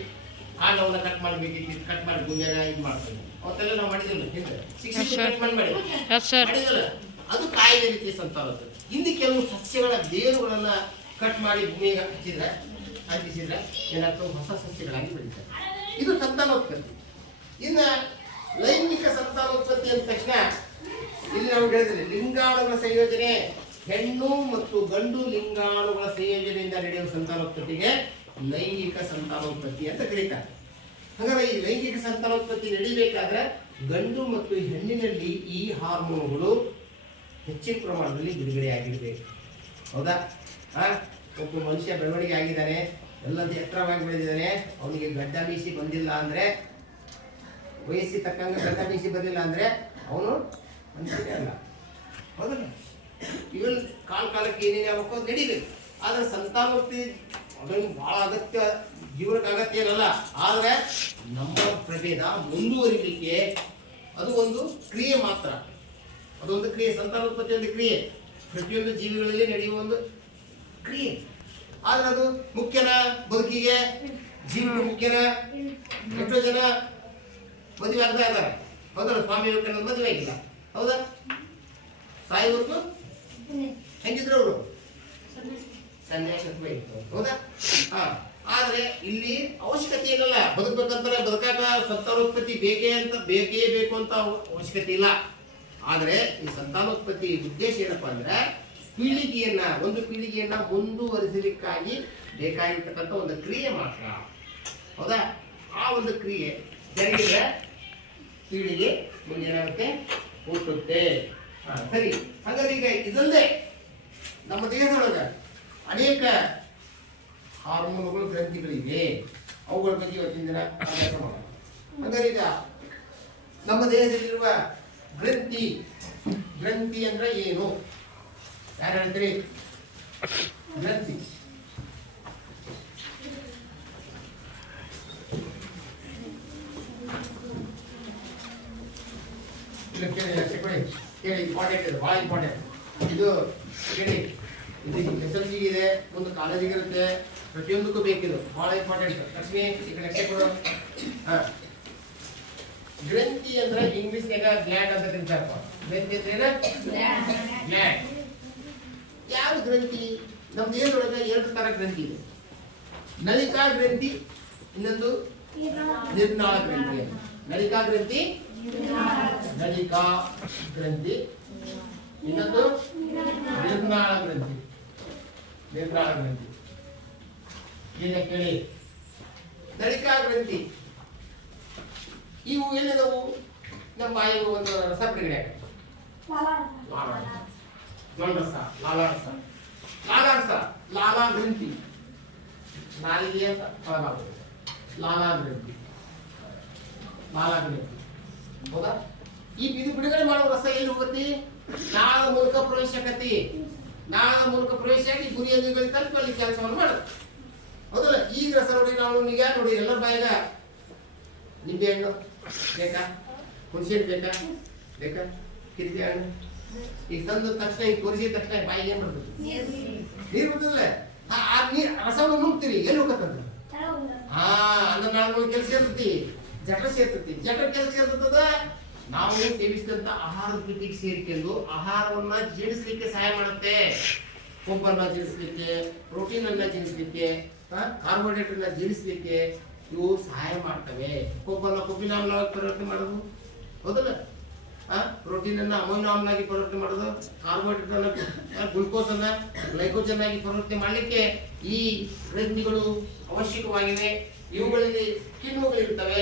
ಕಾಂಡವನ್ನು ಕಟ್ ಮಾಡಬೇಕಿತ್ತು, ಕಟ್ ಮಾಡಿ ಗುಂಡ್ಯಾಗ ಇದು ಮಾಡ್ತೀವಿ. ಅವತ್ತೆಲ್ಲ ನಾವು ಮಾಡಿದಿಲ್ಲ ಹಿಂದೆ 6 ಕಟ್ ಮಾಡಿ ಮಾಡಿದಿಲ್ಲ, ಅದು ಕಾಯಿಲೆ ರೀತಿಯ ಸಂತಾನೋತ್ಪತ್ತಿ. ಇನ್ನು ಕೆಲವು ಸಸ್ಯಗಳ ಬೇರುಗಳನ್ನ ಕಟ್ ಮಾಡಿ ಭೂಮಿಗೆ ಅಂಟಿಸಿದ್ರೆ ಏನಾಗ್ತವೆ, ಹೊಸ ಸಸ್ಯಗಳಾಗಿ ಬೆಳೀತಾರೆ. ಇದು ಸಂತಾನೋತ್ಪತ್ತಿ. ಇನ್ನು ಲೈಂಗಿಕ ಸಂತಾನೋತ್ಪತ್ತಿ ಅಂದ ತಕ್ಷಣ ಇಲ್ಲಿ ನಾವು ಹೇಳಿದ್ರೆ ಲಿಂಗಾಣುಗಳ ಸಂಯೋಜನೆ, ಹೆಣ್ಣು ಮತ್ತು ಗಂಡು ಲಿಂಗಾಣುಗಳ ಸಂಯೋಜನೆಯಿಂದ ನಡೆಯುವ ಸಂತಾನೋತ್ಪತ್ತಿಗೆ ಲೈಂಗಿಕ ಸಂತಾನೋತ್ಪತ್ತಿ ಅಂತ ಕರೀತಾರೆ. ಹಾಗಾದ್ರೆ ಈ ಲೈಂಗಿಕ ಸಂತಾನೋತ್ಪತ್ತಿ ನಡೀಬೇಕಾದ್ರೆ ಗಂಡು ಮತ್ತು ಹೆಣ್ಣಿನಲ್ಲಿ ಈ ಹಾರ್ಮೋನುಗಳು ಹೆಚ್ಚಿನ ಪ್ರಮಾಣದಲ್ಲಿ ಬಿಡುಗಡೆ ಆಗಿರಬೇಕು. ಹೌದಾ? ಒಬ್ಬ ಮನುಷ್ಯ ಬೆಳವಣಿಗೆ ಆಗಿದ್ದಾನೆ, ಎಲ್ಲ ಎತ್ತರವಾಗಿ ಬೆಳೆದಿದ್ದಾನೆ, ಅವನಿಗೆ ಗಡ್ಡ ಮೀಸಿ ಬಂದಿಲ್ಲ ಅಂದರೆ, ವಯಸ್ಸಿಗೆ ತಕ್ಕಂಗೆ ಗಡ್ಡ ಮೀಸಿ ಬಂದಿಲ್ಲ ಅಂದರೆ ಅವನು ಮನುಷ್ಯನೇ ಅಲ್ಲ. ಹೌದಲ್ಲ? ಇವೆಲ್ಲ ಕಾಲಕ್ಕೆ ಏನೇನು ಆಗಬೇಕು ಅದು ನಡೀಬೇಕು. ಆದರೆ ಸಂತಾನೋತ್ಪತ್ತಿ ಅದನ್ನು ಭಾಳ ಅಗತ್ಯ, ಜೀವನಕ್ಕೆ ಅಗತ್ಯ ಏನಲ್ಲ. ಆದರೆ ನಮ್ಮ ಪ್ರಭೇದ ಮುಂದುವರಿಲಿಕ್ಕೆ ಅದು ಒಂದು ಕ್ರಿಯೆ ಮಾತ್ರ. ಅದೊಂದು ಕ್ರಿಯೆ, ಸಂತಾನೋತ್ಪತ್ತಿ ಒಂದು ಕ್ರಿಯೆ, ಪ್ರತಿಯೊಂದು ಜೀವಿಗಳಲ್ಲಿ ನಡೆಯುವ ಒಂದು ಕ್ರಿಯೆ. ಆದರೆ ಅದು ಮುಖ್ಯನ ಬದುಕಿಗೆ, ಜೀವನ ಮುಖ್ಯನ. ಎಷ್ಟೋ ಜನ ಮದುವೆ ಆಗ್ತಾ ಇದ್ದಾರೆ, ಹೌದಲ್ಲ? ಸ್ವಾಮಿ ವಿವೇಕಾನಂದ ಮದುವೆ ಆಗಿಲ್ಲ, ಹೌದಾ? ಸಾಯಿವರೆಗೂ ಹೆಂಗಿದ್ರು ಅವರು ಸನ್ಯಾಸತ್ವ ಇತ್ತು, ಹೌದಾ? ಆದರೆ ಇಲ್ಲಿ ಅವಶ್ಯಕತೆ ಏನಲ್ಲ, ಬದುಕಬೇಕಂತಾರೆ, ಬದುಕಾಕ ಸಂತಾನೋತ್ಪತ್ತಿ ಬೇಕೇ ಬೇಕು ಅಂತ ಅವಶ್ಯಕತೆ ಇಲ್ಲ. ಆದರೆ ಈ ಸಂತಾನೋತ್ಪತ್ತಿ ಉದ್ದೇಶ ಏನಪ್ಪಾ ಅಂದ್ರೆ ಒಂದು ಪೀಳಿಗೆಯನ್ನ ಮುಂದುವರಿಸಲಿಕ್ಕಾಗಿ ಬೇಕಾಗಿರ್ತಕ್ಕಂಥ ಒಂದು ಕ್ರಿಯೆ ಮಾತ್ರ, ಹೌದಾ? ಆ ಒಂದು ಕ್ರಿಯೆ ಜರುಗಿದ್ರೆ ಪೀಳಿಗೆ ಮುಂದೇನಾಗುತ್ತೆ, ಹುಟ್ಟುತ್ತೆ. ಸರಿ. ಹಾಗಾದ್ರೆ ಈಗ ಇದಲ್ಲದೆ ನಮ್ಮ ದೇಹದೊಳಗೆ ಅನೇಕ ಹಾರ್ಮೋನುಗಳು, ಗ್ರಂಥಿಗಳಿವೆ. ಅವುಗಳ ಬಗ್ಗೆ ಇವತ್ತಿನ ದಿನ ಅಭ್ಯಾಸ ಮಾಡೋಣ. ಹಾಗಾದ್ರೆ ಈಗ ನಮ್ಮ ದೇಹದಲ್ಲಿರುವ ಗ್ರಂಥಿ ಅಂದ್ರೆ ಏನು? ಯಾರು ಹೇಳ್ತೀರಿ? ಗ್ರಂಥಿ ಕೇಳಿ, ಇಂಪಾರ್ಟೆಂಟ್ ಇದೆ, ಭಾಳ ಇಂಪಾರ್ಟೆಂಟ್ ಇದು. ಕೇಳಿ, ಇದು SLC ಇದೆ, ಒಂದು ಕಾಲೇಜಿಗೆ ಇರುತ್ತೆ, ಪ್ರತಿಯೊಂದಕ್ಕೂ ಬೇಕಿದು, ಭಾಳ ಇಂಪಾರ್ಟೆಂಟ್. ಲಕ್ಷ್ಮಿ ಈ ಕಡೆ ಕೊಡು. ಗ್ರಂಥಿ ಅಂದ್ರೆ ಇಂಗ್ಲಿಷ್ನಾಗ ಗ್ಲ್ಯಾಂಡ್ ಅಂತ ಕರೀತಾರಪ್ಪ. ಗ್ರಂಥಿ ಅಂದ್ರೆ ಗ್ಲ್ಯಾಂಡ್. ಯಾವ ಗ್ರಂಥಿ? ನಮ್ಮ ದೇಹದೊಳಗೆ 2 ತರ ಗ್ರಂಥಿ ಇದೆ. ನಳಿಕಾ ಗ್ರಂಥಿ, ಇನ್ನೊಂದು ನಿರ್ನಾಳ ಗ್ರಂಥಿ. ನಳಿಕಾ ಗ್ರಂಥಿ, ಇನ್ನೊಂದು ನಿರ್ನಾಳ ಗ್ರಂಥಿ. ಈಗ ಕೇಳಿ, ನಳಿಕಾ ಗ್ರಂಥಿ ಇವು ಎಲ್ಲಿದವು? ನಮ್ಮ ಬಾಯಿಗೆ ಒಂದು ರಸ ಬಿಡುಗಡೆ ಲಾಲಾ ಗ್ರಂಥಿ, ನಾಲಿಗೆ ಅಂತ ಒಳಗಾಗುತ್ತೆ. ಲಾಲಾ ಗ್ರಂಥಿ, ಹೌದಾ? ಇದು ಬಿಡುಗಡೆ ಮಾಡುವ ರಸ ಎಲ್ಲಿ ಹೋಗುತ್ತೆ? ನಾಳದ ಮೂಲಕ ಪ್ರವೇಶಕತಿ. ನಾಳದ ಮೂಲಕ ಪ್ರವೇಶ ಆಗಿ ಗುರಿಯಲ್ಲಿ ತಲುಪಿ ಅಲ್ಲಿ ಕೆಲಸವನ್ನು ಮಾಡುತ್ತೆ, ಹೌದಲ್ಲ? ಈಗ ರಸ ನೋಡಿ, ನಾವು ಈಗ ನೋಡಿ ಎಲ್ಲರ ಬಾಯಿಗ ನಿಂಬೆ ಹಣ್ಣು ಬೇಕಾ, ಹುಣಸೆ ಹಣ್ಣು ಬೇಕಾ, ಕಿತ್ತಳೆ ಹಣ್ಣು ಈಗ ತಂದ ತಕ್ಷಣ, ಈಗ ತೋರಿಸಿದ ತಕ್ಷಣ ಬಾಯಿಗೆ ಏನ್ ಬರ್ತದೆ? ನೀರು ಬರ್ತದಲ್ಲ. ಆ ನೀರು ರಸವನ್ನು ನುಗ್ತೀರಿ, ಎಲ್ಲಿ ಹೋಗತ್ತದ? ಅನ್ನನಾಳಗಳ ಕೆಲಸ ಇರ್ತೈತಿ, ಜಠರ ಸೇರ್ತೈತಿ. ಜಠರ ಕೆಲಸ ಇರ್ತದ, ನಾವು ಸೇವಿಸಿದಂತ ಆಹಾರದ ಜೊತೆಗೆ ಸೇರಿಕೊಂಡು ಆಹಾರವನ್ನ ಜೀರ್ಣಿಸ್ಲಿಕ್ಕೆ ಸಹಾಯ ಮಾಡುತ್ತೆ. ಕೊಬ್ಬನ್ನ ಜೀರ್ಣಿಸ್ಲಿಕ್ಕೆ, ಪ್ರೋಟೀನ್ ಅನ್ನ ಜೀರ್ಣಿಸ್ಲಿಕ್ಕೆ, ಕಾರ್ಬೋಹೈಡ್ರೇಟ್ ಅನ್ನ ಜೀರ್ಣಿಸ್ಲಿಕ್ಕೆ ಇವು ಸಹಾಯ ಮಾಡ್ತವೆ. ಕೊಬ್ಬಿನ ಆಮ್ಲವಾಗಿ ಪರಿವರ್ತನೆ ಮಾಡೋದು, ಹೌದಲ್ಲ? ಪ್ರೋಟೀನ್ ಅನ್ನ ಅಮೈನೋ ಆಮ್ಲಾಗಿ ಪರಿವರ್ತನೆ ಮಾಡೋದು, ಕಾರ್ಬೋಹೈಡ್ರೇಟ್ ಅನ್ನ ಗ್ಲುಕೋಸ್ ಅನ್ನ ಗ್ಲೈಕೋಜನ್ ಆಗಿ ಪರಿವರ್ತನೆ ಮಾಡಲಿಕ್ಕೆ ಈ ಗ್ರಂಥಿಗಳು ಅವಶ್ಯಕವಾಗಿವೆ. ಇವುಗಳಲ್ಲಿ ಕಿಣ್ವಗಳಿರ್ತವೆ.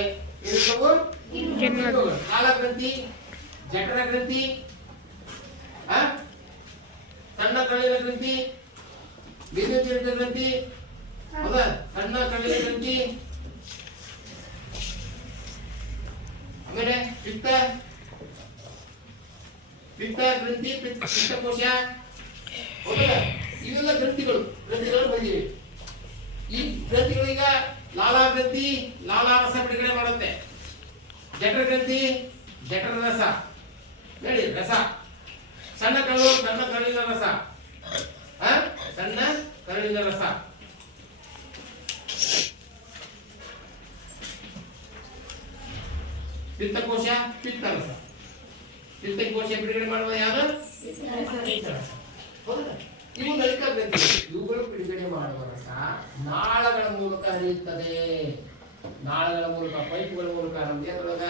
ಕಾಲ ಗ್ರಂಥಿ, ಜಠರ ಗ್ರಂಥಿ, ಸಣ್ಣ ಕಳಿನ ಗ್ರಂಥಿ, ಬೀಜೋತ್ತೀರ್ಥ ಗ್ರಂಥಿ, ಹೌದಾ? ಸಣ್ಣ ಕಳಿನ ಗ್ರಂಥಿ, ಆಮೇಲೆ ಪಿತ್ತ ಗ್ರಂಥಿ, ಪಿತ್ತಕೋಶ, ಹೌದಾ? ಇವೆಲ್ಲ ಗ್ರಂಥಿಗಳು ಬಂದಿವೆ. ಈ ಗ್ರಂಥಿಗಳೀಗ ಲಾಲಾ ಗ್ರಂಥಿ ಲಾಲಾ ರಸ ಬಿಡುಗಡೆ ಮಾಡುತ್ತೆ. ಜಠರ ಗ್ರಂಥಿ ಜಠರ ರಸ, ನೋಡಿ ರಸ. ಸಣ್ಣ ಕರಳಿನ ರಸ, ಹಾಲಿನ ರಸ. ಪಿತ್ತಕೋಶ ಪಿತ್ತರಸ. ಪಿತ್ತಕೋಶ ಬಿಡುಗಡೆ ಮಾಡುವ ಯಾವುದು? ಪಿತ್ತರಸ. ಹೌದಾ? ಇವು ನಳಿಕಾ ಗ್ರಂಥಿಗಳು. ಇವುಗಳು ಬಿಡುಗಡೆ ಮಾಡುವ ರಸ ನಾಳಗಳ ಮೂಲಕ ಹರಿಯುತ್ತದೆ. ನಾಳಗಳ ಮೂಲಕ, ಪೈಪ್ಗಳ ಮೂಲಕ. ನಮ್ಮ ದೇಹದೊಳಗ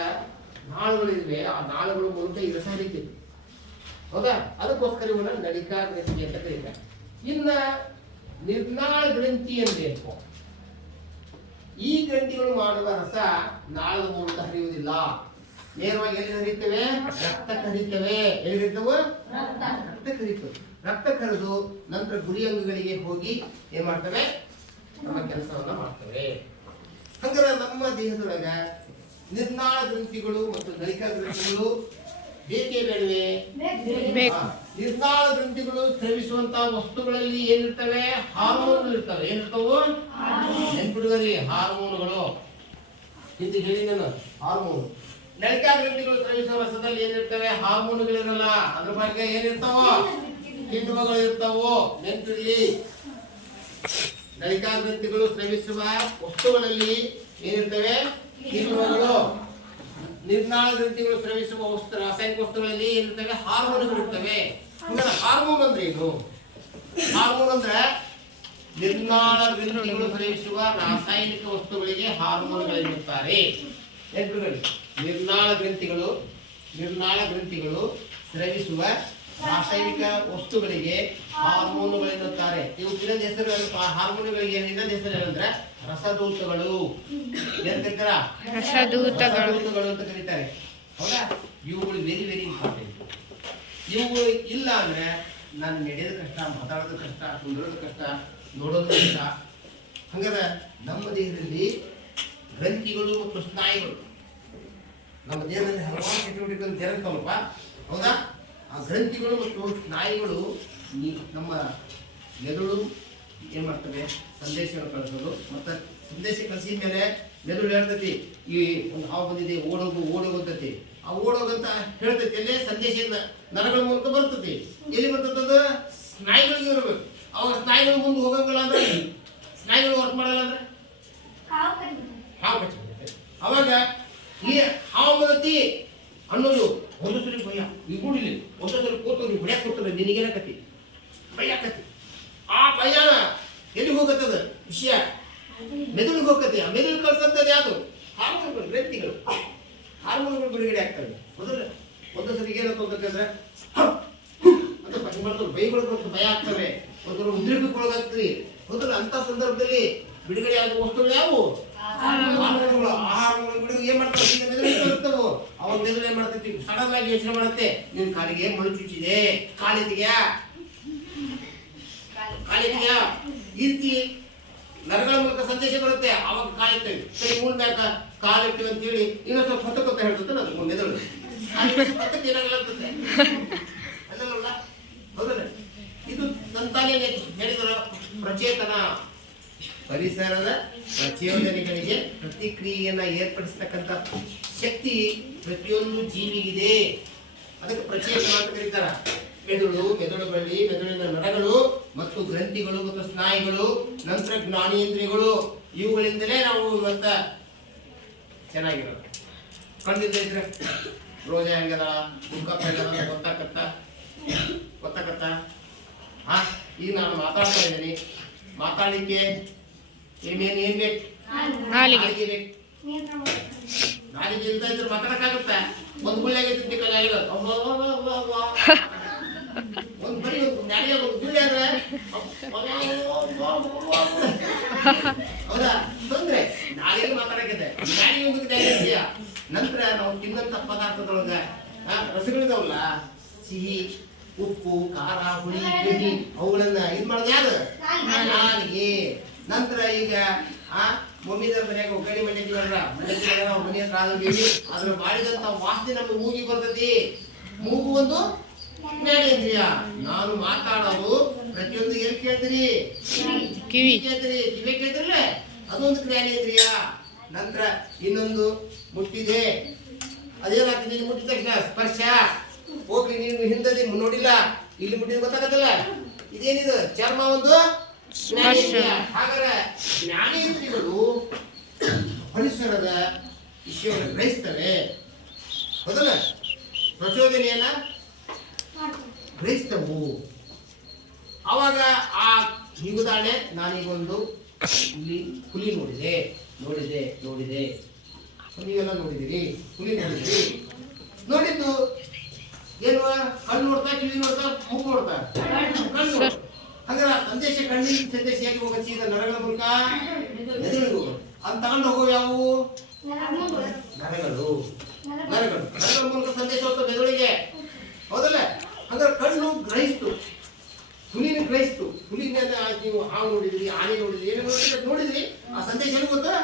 ನಾಳುಗಳಿವೆ, ಆ ನಾಳುಗಳ ಮೂಲಕ ಈ ರಸ ಹರಿಯುತ್ತದೆ. ಹೌದಾ? ಅದಕ್ಕೋಸ್ಕರ ಇವನ್ನ ನಳಿಕಾ ಗ್ರಂಥಿ ಅಂತ ಕರೀತಾರೆ. ಇನ್ನ ನಿರ್ನಾಳ ಗ್ರಂಥಿ ಅಂದ್ರೇನು? ಈ ಗ್ರಂಥಿಗಳು ಮಾಡುವ ರಸ ನಾಳದ ಮೂಲಕ ಹರಿಯುವುದಿಲ್ಲ. ನೇರವಾಗಿ ಎಲ್ಲಿ ಹರಿಯುತ್ತವೆ? ರಕ್ತಕ್ಕೆ ಹರಿಯುತ್ತವೆ. ಎಲ್ಲಿ ಹರಿಯುತ್ತವೆ? ರಕ್ತಕ್ಕೆ ಹರಿಯುತ್ತವೆ. ರಕ್ತ ಕರೆದು ನಂತರ ಗುರಿ ಅಂಗಗಳಿಗೆ ಹೋಗಿ ಏನ್ ಮಾಡ್ತವೆ? ನಮ್ಮ ಕೆಲಸವನ್ನ ಮಾಡ್ತವೆ. ಹಂಗಾರೆ ನಮ್ಮ ದೇಹದೊಳಗ ನಿರ್ನಾಳ ಗ್ರಂಥಿಗಳು ಮತ್ತು ನಳಿಕಾ ಗ್ರಂಥಿಗಳು ಬೇಕೇ ಬೇಡವೆ? ನಿರ್ನಾಳ ಗ್ರಂಥಿಗಳು ಸ್ರವಿಸುವಂತಹ ವಸ್ತುಗಳಲ್ಲಿ ಏನಿರ್ತವೆ? ಹಾರ್ಮೋನ್ಗಳು ಇರ್ತವೆ. ಏನಿರ್ತವು? ನೆನ್ಪಿಡುಗರಿ, ಹಾರ್ಮೋನ್ಗಳು. ಹಿಂದೆ ಹೇಳಿ ನಾನು, ಹಾರ್ಮೋನ್. ನಳಿಕಾ ಗ್ರಂಥಿಗಳು ಸ್ರವಿಸುವ ರಸದಲ್ಲಿ ಏನಿರ್ತವೆ? ಹಾರ್ಮೋನ್ಗಳಿರಲ್ಲ. ಅದ್ರ ಬಗ್ಗೆ ಏನಿರ್ತಾವ? ಕಿಣ್ವಗಳು ಇರ್ತಾವೋ. ನೆನ್ಪಿಡ್ಲಿ, ನಳಿಕಾ ಗ್ರಂಥಿಗಳು ಸ್ರವಿಸುವ ವಸ್ತುಗಳಲ್ಲಿ ಏನಿರ್ತವೆ? ಕಿಣ್ವಗಳು. ನಿರ್ನಾಳ ಗ್ರಂಥಿಗಳು ಸ್ರವಿಸುವ ವಸ್ತು, ರಾಸಾಯನಿಕ ವಸ್ತುಗಳಲ್ಲಿ ಏನಿರ್ತವೆ? ಹಾರ್ಮೋನ್ಗಳು ಇರ್ತವೆ. ಹಂಗಾರೆ ಹಾರ್ಮೋನ್ ಅಂದ್ರೆ ಏನು? ಹಾರ್ಮೋನ್ ಅಂದ್ರೆ ನಿರ್ನಾಳ ಗ್ರಂಥಿಗಳು ಸ್ರವಿಸುವ ರಾಸಾಯನಿಕ ವಸ್ತುಗಳಿಗೆ ಹಾರ್ಮೋನ್ಗಳಿರುತ್ತಾರೆ. ನೆನಪಿಕೊಳ್ಳಿ, ನಿರ್ನಾಳ ಗ್ರಂಥಿಗಳು ಸ್ರವಿಸುವ ರಾಸಾಯನಿಕ ವಸ್ತುಗಳಿಗೆ ಹಾರ್ಮೋನುಗಳೆನ್ನುತ್ತಾರೆ. ಇವು ಇನ್ನೊಂದು ಹೆಸರು, ಹಾರ್ಮೋನುಗಳಿಗೆ ಇನ್ನೊಂದು ಹೆಸರು ಏನಂದ್ರೆ ರಸದೂತಗಳು. ಏನ್ ಕರೀತಾರ? ರಸದೂತಗಳು ಅಂತ ಕರೀತಾರೆ. ಹೌದಾ? ಇವುಗಳು ವೆರಿ ವೆರಿ ಇಂಪಾರ್ಟೆಂಟ್. ಇವುಗಳು ಇಲ್ಲ ಅಂದ್ರೆ ನಾನು ನಡೆಯೋದು ಕಷ್ಟ, ಮಾತಾಡೋದು ಕಷ್ಟ, ಕುಂದ್ರೋದು ಕಷ್ಟ, ನೋಡೋದು ಕಷ್ಟ. ಹಂಗಾರೆ ನಮ್ಮ ದೇಹದಲ್ಲಿ ಗ್ರಂಥಿಗಳು ಮತ್ತು ಸ್ನಾಯುಗಳು, ನಮ್ಮ ದೇಹದಲ್ಲಿ ಹಲವಾರು ಚಟುವಟಿಕೆಗಳು ಜರುಗ್ತಾವಪ್ಪ. ಹೌದಾ? ಆ ಗ್ರಂಥಿಗಳು ಮತ್ತು ಸ್ನಾಯುಗಳು ನಮ್ಮ ಮೆದುಳು ಏನ್ ಮಾಡ್ತವೆ? ಸಂದೇಶವನ್ನು ಕಳಿಸೋದು. ಮತ್ತೆ ಸಂದೇಶ ಕಳಿಸಿದ ಮೇಲೆ ಮೆದುಳು ಹೇಳ್ತೈತಿ, ಈ ಒಂದು ಹಾವು ಬಂದಿದೆ, ಓಡೋಗಂತತಿ. ಆ ಓಡೋಗಂತ ಹೇಳ್ತೈತಿ. ಎಲ್ಲೇ ಸಂದೇಶದಿಂದ ನರಗಳ ಮೂಲಕ ಬರ್ತತಿ. ಎಲ್ಲಿ ಬರ್ತದ? ಸ್ನಾಯುಗಳಿಗೆ ಇರಬೇಕು. ಅವಾಗ ಸ್ನಾಯುಗಳು ಮುಂದೆ ಹೋಗಂಗಿಲ್ಲ ಅಂದ್ರೆ, ಸ್ನಾಯುಗಳು ವರ್ಕ್ ಮಾಡಲ್ಲ ಅಂದ್ರೆ ಹಾವು ಕಚ್ಚಿಬಿಡುತ್ತೆ. ಅವಾಗ ಈ ಹಾವು ಬಂದತಿ ಅನ್ನೋದು ಒಂದು ಸರಿ ಭಯ. ಈ ಗೂಡಿಲಿ ಒಂದು ಸರಿ ಕೂತು ನೀವು ಹೊಡ್ಯಾಕ ಕೊಡ್ತದೆ, ನಿನಗೇನಕತಿ ಭಯಕತಿ. ಆ ಭಯನ ಎಲ್ಲಿ ಹೋಗತ್ತದ ವಿಷಯ? ಮೆದುಳಿಗೆ ಹೋಗತ್ತೆ. ಆ ಮೆದುಳು ಕಳ್ಸಂತದ್ದು ಯಾವುದು? ಹಾರ್ಮೋನ್ಗಳು, ಗ್ರಂಥಿಗಳು. ಹಾರ್ಮೋನ್ಗಳು ಬಿಡುಗಡೆ ಆಗ್ತವೆ. ಮೊದಲು ಒಂದು ಸರಿ ಏನಂತಂದ್ರೆ ಅಂತ ಬರ್ತದೆ, ಬೈಗಳು ಭಯ ಆಗ್ತವೆ. ಒಂದು ಉದ್ರೇಕಕ್ಕೊಳಗಾಗ್ತದೆ. ಮೊದಲು ಅಂತ ಸಂದರ್ಭದಲ್ಲಿ ಬಿಡುಗಡೆ ಆಗುವ ವಸ್ತುಗಳು ಯಾವುವು? ಹಾರ್ಮೋನ್ಗಳು. ಆ ಹಾರ್ಮೋನ್ಗಳು ಏನ್ ಮಾಡ್ತಾರೆ? ಮೆದುಳಿಗೆ ಕಳಿಸ್ತಾವು. ಅವಾಗ ಮೆದುಳು ಏನ್ ಮಾಡ್ತೈತಿ? ಸಡನ್ ಆಗಿ ಯೋಚನೆ ಮಾಡುತ್ತೆ, ನಿನ್ ಕಾಲಿಗೆ ಮಣ್ಣು ಚುಚ್ಚಿದೆ, ಕಾಲಿದೆಯಾ, ಈ ರೀತಿ ನರಗಳ ಮೂಲಕ ಸಂದೇಶ ಬರುತ್ತೆ. ಅವಾಗ ಕಾಲಿರ್ತೇವೆ, ಸರಿ ಉಳ್ಮ್ಯಾಕ ಕಾಲಿಟ್ಟಿವಿ ಅಂತೇಳಿ ಇನ್ನೊಂದು ಸ್ವಲ್ಪ ಹೊತ್ತಕೊತ್ತ ಹೇಳ್ತದೆ ನನಗೆ ಮೆದುಳು. ಹೊತ್ತಕ್ಕೆ ಏನಾಗಲ್ಲ ಅಂತಂದೆ ಅಲ್ಲಲ್ಲ. ಹೌದಲ್ಲ? ಇದು ತಂತಾನೇ ನಡೆದರ ಪ್ರಚೇತನ. ಪರಿಸರದ ಪ್ರಚೋದನೆಗಳಿಗೆ ಪ್ರತಿಕ್ರಿಯೆಯನ್ನ ಏರ್ಪಡಿಸತಕ್ಕಂಥ ಶಕ್ತಿ ಪ್ರತಿಯೊಂದು ಜೀವಿಗಿದೆ. ಅದಕ್ಕೆ ಪ್ರಚೇತನ ಅಂತ ಕರೀತಾರ. ಮೆದುಳು, ಮೆದುಳು ಬಳ್ಳಿ, ಮೆದುಳಿನ ನರಗಳು ಮತ್ತು ಗ್ರಂಥಿಗಳು ಮತ್ತು ಸ್ನಾಯುಗಳು, ನಂತರ ಜ್ಞಾನೇಂದ್ರಿಯಗಳು, ಇವುಗಳಿಂದಲೇ ನಾವು ಇವತ್ತ ಚೆನ್ನಾಗಿರೋದು. ಕಂಡಿದ್ದ ಇದ್ರೆ ರೋಜ ಹೆಂಗದ, ಮುಖಪ್ಪ ಹೆಂಗದ ಗೊತ್ತಾಗತ್ತ. ಈಗ ನಾನು ಮಾತಾಡ್ತಾ ಇದ್ದೀನಿ. ಮಾತಾಡಲಿಕ್ಕೆ ಏನ್ ಬೇಕು? ನಾಲಿಗೆ ಬೇಕು. ನಾಲಿಗೆ ಇಲ್ದ ಇದ್ರೆ ಮಾತಾಡಕ್ಕಾಗುತ್ತ? ಒಂದು ಗುಳ್ಳೆಗೆ ಕೈಯಾಗ ಒಂದು ಬರೀ ನಾಲಿಗೆ ಒಂದು ಗುಳ್ಳೆ ಆದ್ರೆ ಹೌದಾ? ತೊಂದ್ರೆ. ನಾಲಿಗೆ ಮಾತಾಡಕ್ಕೆ ನಾಲಿಗೆ ಒಂದು ಧೈರ್ಯ. ನಂತರ ನಾವು ತಿನ್ನಂತ ಪದಾರ್ಥದೊಳಗ ರಸಗಳಿದಾವಲ್ಲ, ಸಿಹಿ, ಉಪ್ಪು, ಖಾರ, ಹುಳಿ, ಕಹಿ, ಅವುಗಳನ್ನ ಇದು ಮಾಡೋದು ಯಾರು? ನಾಲಿಗೆ. ನಂತರ ಈಗ ಮಮ್ಮಿದರ ಮನೆಯಾಗ ಒಗ್ಗರಣೆ ಮಾಡಿದ್ದೀವಲ್ಲ, ಅವ್ರ ಮನೆ ಹತ್ರ ಆದ್ರೂ ಅದ್ರ ಮಾಡಿದಂತ ವಾಸನೆ ನಮ್ಗೆ ಮೂಗಿ ಬರ್ತೈತಿ. ಮೂಗು ಒಂದು ಜ್ಞಾನೇಂದ್ರಿಯ. ನಾನು ಮಾತಾಡೋದು ಪ್ರತಿಯೊಂದು ಎಲ್ಲಿ ಕೇಳ್ತೀರಿ? ಕಿವಿ ಕೇಳ್ತೀರಿ. ಕಿವಿ ಕೇಳ್ತಿರಲ್ಲ, ಅದೊಂದು ಜ್ಞಾನೇಂದ್ರಿಯ. ನಂತರ ಇನ್ನೊಂದು ಮುಟ್ಟಿದೆ, ಅದೇನಾಗ್ತದೆ? ನೀನು ಮುಟ್ಟಿದ ತಕ್ಷಣ ಸ್ಪರ್ಶ. ಹೋಗ್ಲಿ, ನೀನು ಹಿಂದೆ ನೋಡಿಲ್ಲ, ಇಲ್ಲಿ ಮುಟ್ಟಿದ ಗೊತ್ತಾಗತ್ತಲ್ಲ. ಇದೇನಿದು? ಚರ್ಮ ಒಂದು ಜ್ಞಾನೇಂದ್ರಿಯ. ಹಾಗಾದ್ರೆ ಜ್ಞಾನೇಂದ್ರಿಯಗಳು ಪರಿಸರದ ವಿಷಯವನ್ನು ಗ್ರಹಿಸ್ತವೆ. ಹೌದಲ್ಲ? ಪ್ರಚೋದನೆಯನ್ನ ಗ್ರಹಿಸ್ತವು. ಅವಾಗ ಆ ಉದಾಹರಣೆ, ನಾನೀಗೊಂದು ಇಲ್ಲಿ ಹುಲಿ ನೋಡಿದೆ. ನೀವೆಲ್ಲ ನೋಡಿದಿರಿ, ಹುಲಿ ನೋಡಿದಿರಿ. ನೋಡಿದ್ದು ಏನು? ಕಣ್ಣು ನೋಡ್ತಾ, ಕಿವಿ ನೋಡ್ತಾ, ಮೂಗು ನೋಡ್ತಾ, ಕಣ್ಣು. ಹಾಗಾದ್ರೆ ಸಂದೇಶ ಕಣ್ಣಿನ ಸಂದೇಶ ಹೇಗೆ ಹೋಗ? ಸೀದಾ ನರಗಳ ಮೂಲಕ ಮೆದುಳಿಗೆ ಹೋಗೋದು. ಅಂತ ತಗೊಂಡು ಹೋಗೋ ಯಾವುವು? ನರಗಳ ಮೂಲಕ ಸಂದೇಶ ಹೋಗ್ತದೆ ಮೆದುಳಿಗೆ. ಹೌದಲ್ಲ? ಹಾಗಾದ್ರೆ ಕಣ್ಣು ಗ್ರಹಿಸ್ತು, ಹುಲಿನ ಗ್ರಹಿಸ್ತು. ಹುಲಿನ ನೀವು ಹಾವು ನೋಡಿದ್ರಿ, ಆನೆ ನೋಡಿದ್ರಿ, ಏನು ನೋಡಿದ್ರಿ, ಆ ಸಂದೇಶ ಏನು ಗೊತ್ತಾ?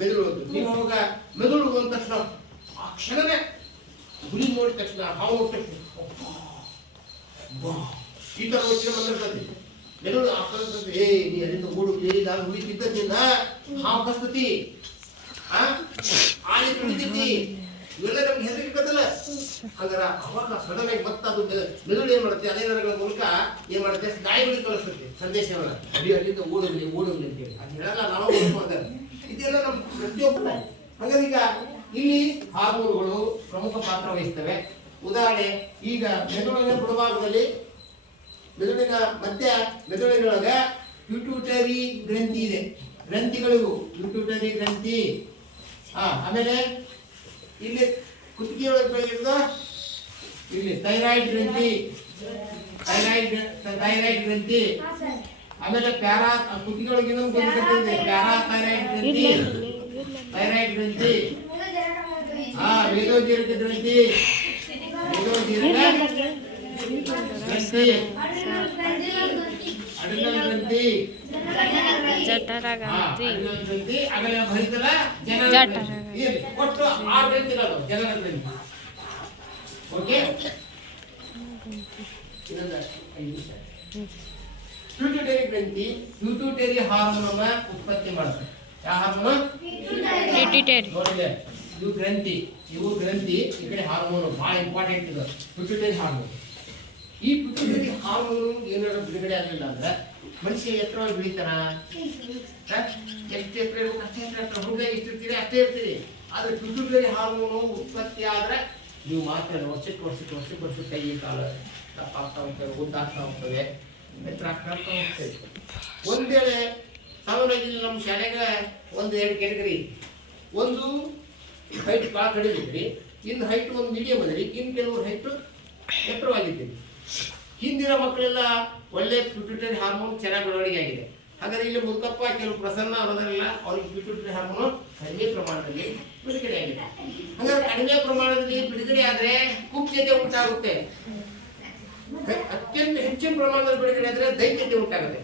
ಮೆದುಳು. ನೀವು ಅವಾಗ ಮೆದುಳು ಅಂದ ತಕ್ಷಣ ಆ ಕ್ಷಣನೇ ಹುಲಿ ನೋಡಿದ ತಕ್ಷಣ, ಹಾವು ನೋಡಿದ ತಕ್ಷಣ ಈ ತರ ಯೋಚನೆ ಬಂದಿರ್ತದೆ. ಮೆದುಳು ಆಗ್ತದೆ, ನೀ ಅಲ್ಲಿಂದ ಓಡುತ್ತಿ, ನಾನು ಹುಲಿ ಬಿದ್ದದ್ರಿಂದ ಹಾವು ಕಸ್ತತಿ, ಆನೆ ತುಳಿತೈತಿ, ಇವೆಲ್ಲ ನಮ್ಗೆ ಹೆದರಿಕೆ ಗೊತ್ತಲ್ಲ. ಹಂಗಾರ ಅವಾಗ ಸಡನ್ ಆಗಿ ಮತ್ತೆ ಅದು ಮೆದುಳು ಏನ್ ಮಾಡುತ್ತೆ? ಅದೇ ನರಗಳ ಮೂಲಕ ಏನ್ ಮಾಡುತ್ತೆ? ಸ್ನಾಯುಗಳಿಗೆ ಕಳಿಸ್ತದೆ ಸಂದೇಶವನ್ನ. ಅಲ್ಲಿಂದ ಓಡೋಗ್ಲಿ ಅಂತೇಳಿ ಅದು ಹೇಳಲ್ಲ, ನಾವು ಓಡ್ಕೊಂತಾರೆ. ಇದೆಲ್ಲ ನಮ್ಮ ಪ್ರತಿಯೊಬ್ಬ. ಹಾಗಾದ್ರೆ ಈಗ ಇಲ್ಲಿ ಹಾರ್ಮೋನ್ಗಳು ಪ್ರಮುಖ ಪಾತ್ರ ವಹಿಸ್ತವೆ. ಉದಾಹರಣೆ, ಈಗ ಮೆದುಳಿನ ಬುಡಭಾಗದಲ್ಲಿ, ಮೆದುಳಿನ ಮೆದುಳಿನೊಳಗ ಪಿಟ್ಯೂಟರಿ ಗ್ರಂಥಿ ಇದೆ. ಗ್ರಂಥಿಗಳಿವು ಪಿಟ್ಯೂಟರಿ ಗ್ರಂಥಿ. ಆಮೇಲೆ ಇಲ್ಲಿ ಕುತ್ತಿಗೆಯೊಳಗೆ ಬೆಳೆದಿದ್ದ ಇಲ್ಲಿ ಥೈರಾಯ್ಡ್ ಗ್ರಂಥಿ. ಆಮೇಲೆ ಕುತ್ತಿಗೆಯೊಳಗೆ ಪ್ಯಾರಾಥೈರಾಯ್ಡ್ ಗ್ರಂಥಿ, ಥೈರಾಯ್ಡ್ ಗ್ರಂಥಿ, ವೇದೋಜೀರಕ ಗ್ರಂಥಿ, ಅಡ್ರಿನಲ್ ಗ್ರಂಥಿ, ಜಠರ ಗ್ರಂಥಿ, ಆಮೇಲೆ ಭರಿತಲ ಜನರಲ್ ಗ್ರಂಥಿ. ಒಟ್ಟು 6 ಗ್ರಂಥಿಗಳು ಜನರಲ್ ಗ್ರಂಥಿ. ಓಕೆ, ಪ್ಯೂಟರಿ ಗ್ರಂಥಿ ಪ್ಯೂಟರಿ ಹಾರ್ಮೋನ್ ಉತ್ಪತ್ತಿ ಮಾಡುತ್ತೆ. ಯಾವ ಹಾರ್ಮೋನ್? ನೋಡಿದೆ, ಇವು ಗ್ರಂಥಿ. ಈ ಕಡೆ ಹಾರ್ಮೋನ್ ಬಹಳ ಇಂಪಾರ್ಟೆಂಟ್ ಇದೆ, ಪ್ಯೂಟರಿ ಹಾರ್ಮೋನ್. ಈ ಪ್ಯೂಟರಿ ಹಾರ್ಮೋನ್ ಏನಾದ್ರು ಬಿಡುಗಡೆ ಆಗಲಿಲ್ಲ ಅಂದ್ರೆ ಮನುಷ್ಯ ಎತ್ತರವಾಗಿ ಬೆಳಿತಾನ? ಎಷ್ಟು ಎತ್ತರ ಇರ್ಬೇಕು ಅಷ್ಟೇ ಎತ್ತರ. ಹುಡುಗ ಎಷ್ಟಿರ್ತೀರಿ ಅಷ್ಟೇ ಇರ್ತೀರಿ. ಆದ್ರೆ ಪ್ಯೂಟರಿ ಹಾರ್ಮೋನು ಉತ್ಪತ್ತಿ ಆದ್ರೆ ನೀವು ಮಾತ್ರ ವರ್ಷಕ್ಕೆ ಕೈ ಕಾಲು ದಪ್ಪ ಆಗ್ತಾ ಹೋಗ್ತವೆ, ಉದ್ದಾಗ್ತಾ ಹೋಗ್ತವೆ, ಎತ್ತರ ಆಗ್ತಾ ಹೋಗ್ತವೆ. ಒಂದ್ ವೇಳೆ ಸಾಮಾನ್ಯವಾಗಿ ನಮ್ಮ ಶಾಲೆಗೆ 1-2 ಕ್ಯಾಟಗರಿ. ಒಂದು ಹೈಟ್ ಭಾಳ ಕಡಿಮೆ ಇದ್ರಿ, ಇನ್ನು ಹೈಟ್ ಒಂದು ಮೀಡಿಯಂ ಅದ್ರಿ, ಇನ್ನು ಕೆಲವರು ಹೈಟ್ ಎತ್ತರವಾಗಿದ್ದೀರಿ. ಹಿಂದಿನ ಮಕ್ಕಳೆಲ್ಲ ಒಳ್ಳೆ ಪಿಟ್ಯೂಟರಿ ಹಾರ್ಮೋನ್ ಚೆನ್ನಾಗಿ ಬೆಳವಣಿಗೆ ಆಗಿದೆ. ಹಾಗಾದ್ರೆ ಇಲ್ಲಿ ಮುದುಕಪ್ಪ ಕೆಲವು ಪ್ರಸನ್ನ ಅವರದಲ್ಲ, ಅವ್ರಿಗೆ ಪಿಟ್ಯೂಟರಿ ಹಾರ್ಮೋನ್ ಕಡಿಮೆ ಪ್ರಮಾಣದಲ್ಲಿ ಬಿಡುಗಡೆ ಆಗಿದೆ. ಹಾಗಾದ್ರೆ ಕಡಿಮೆ ಪ್ರಮಾಣದಲ್ಲಿ ಬಿಡುಗಡೆ ಆದ್ರೆ ಕುಬ್ಜತೆ ಉಂಟಾಗುತ್ತೆ. ಅತ್ಯಂತ ಹೆಚ್ಚಿನ ಪ್ರಮಾಣದಲ್ಲಿ ಬಿಡುಗಡೆ ಆದ್ರೆ ದೈತ್ಯತೆ ಉಂಟಾಗುತ್ತೆ.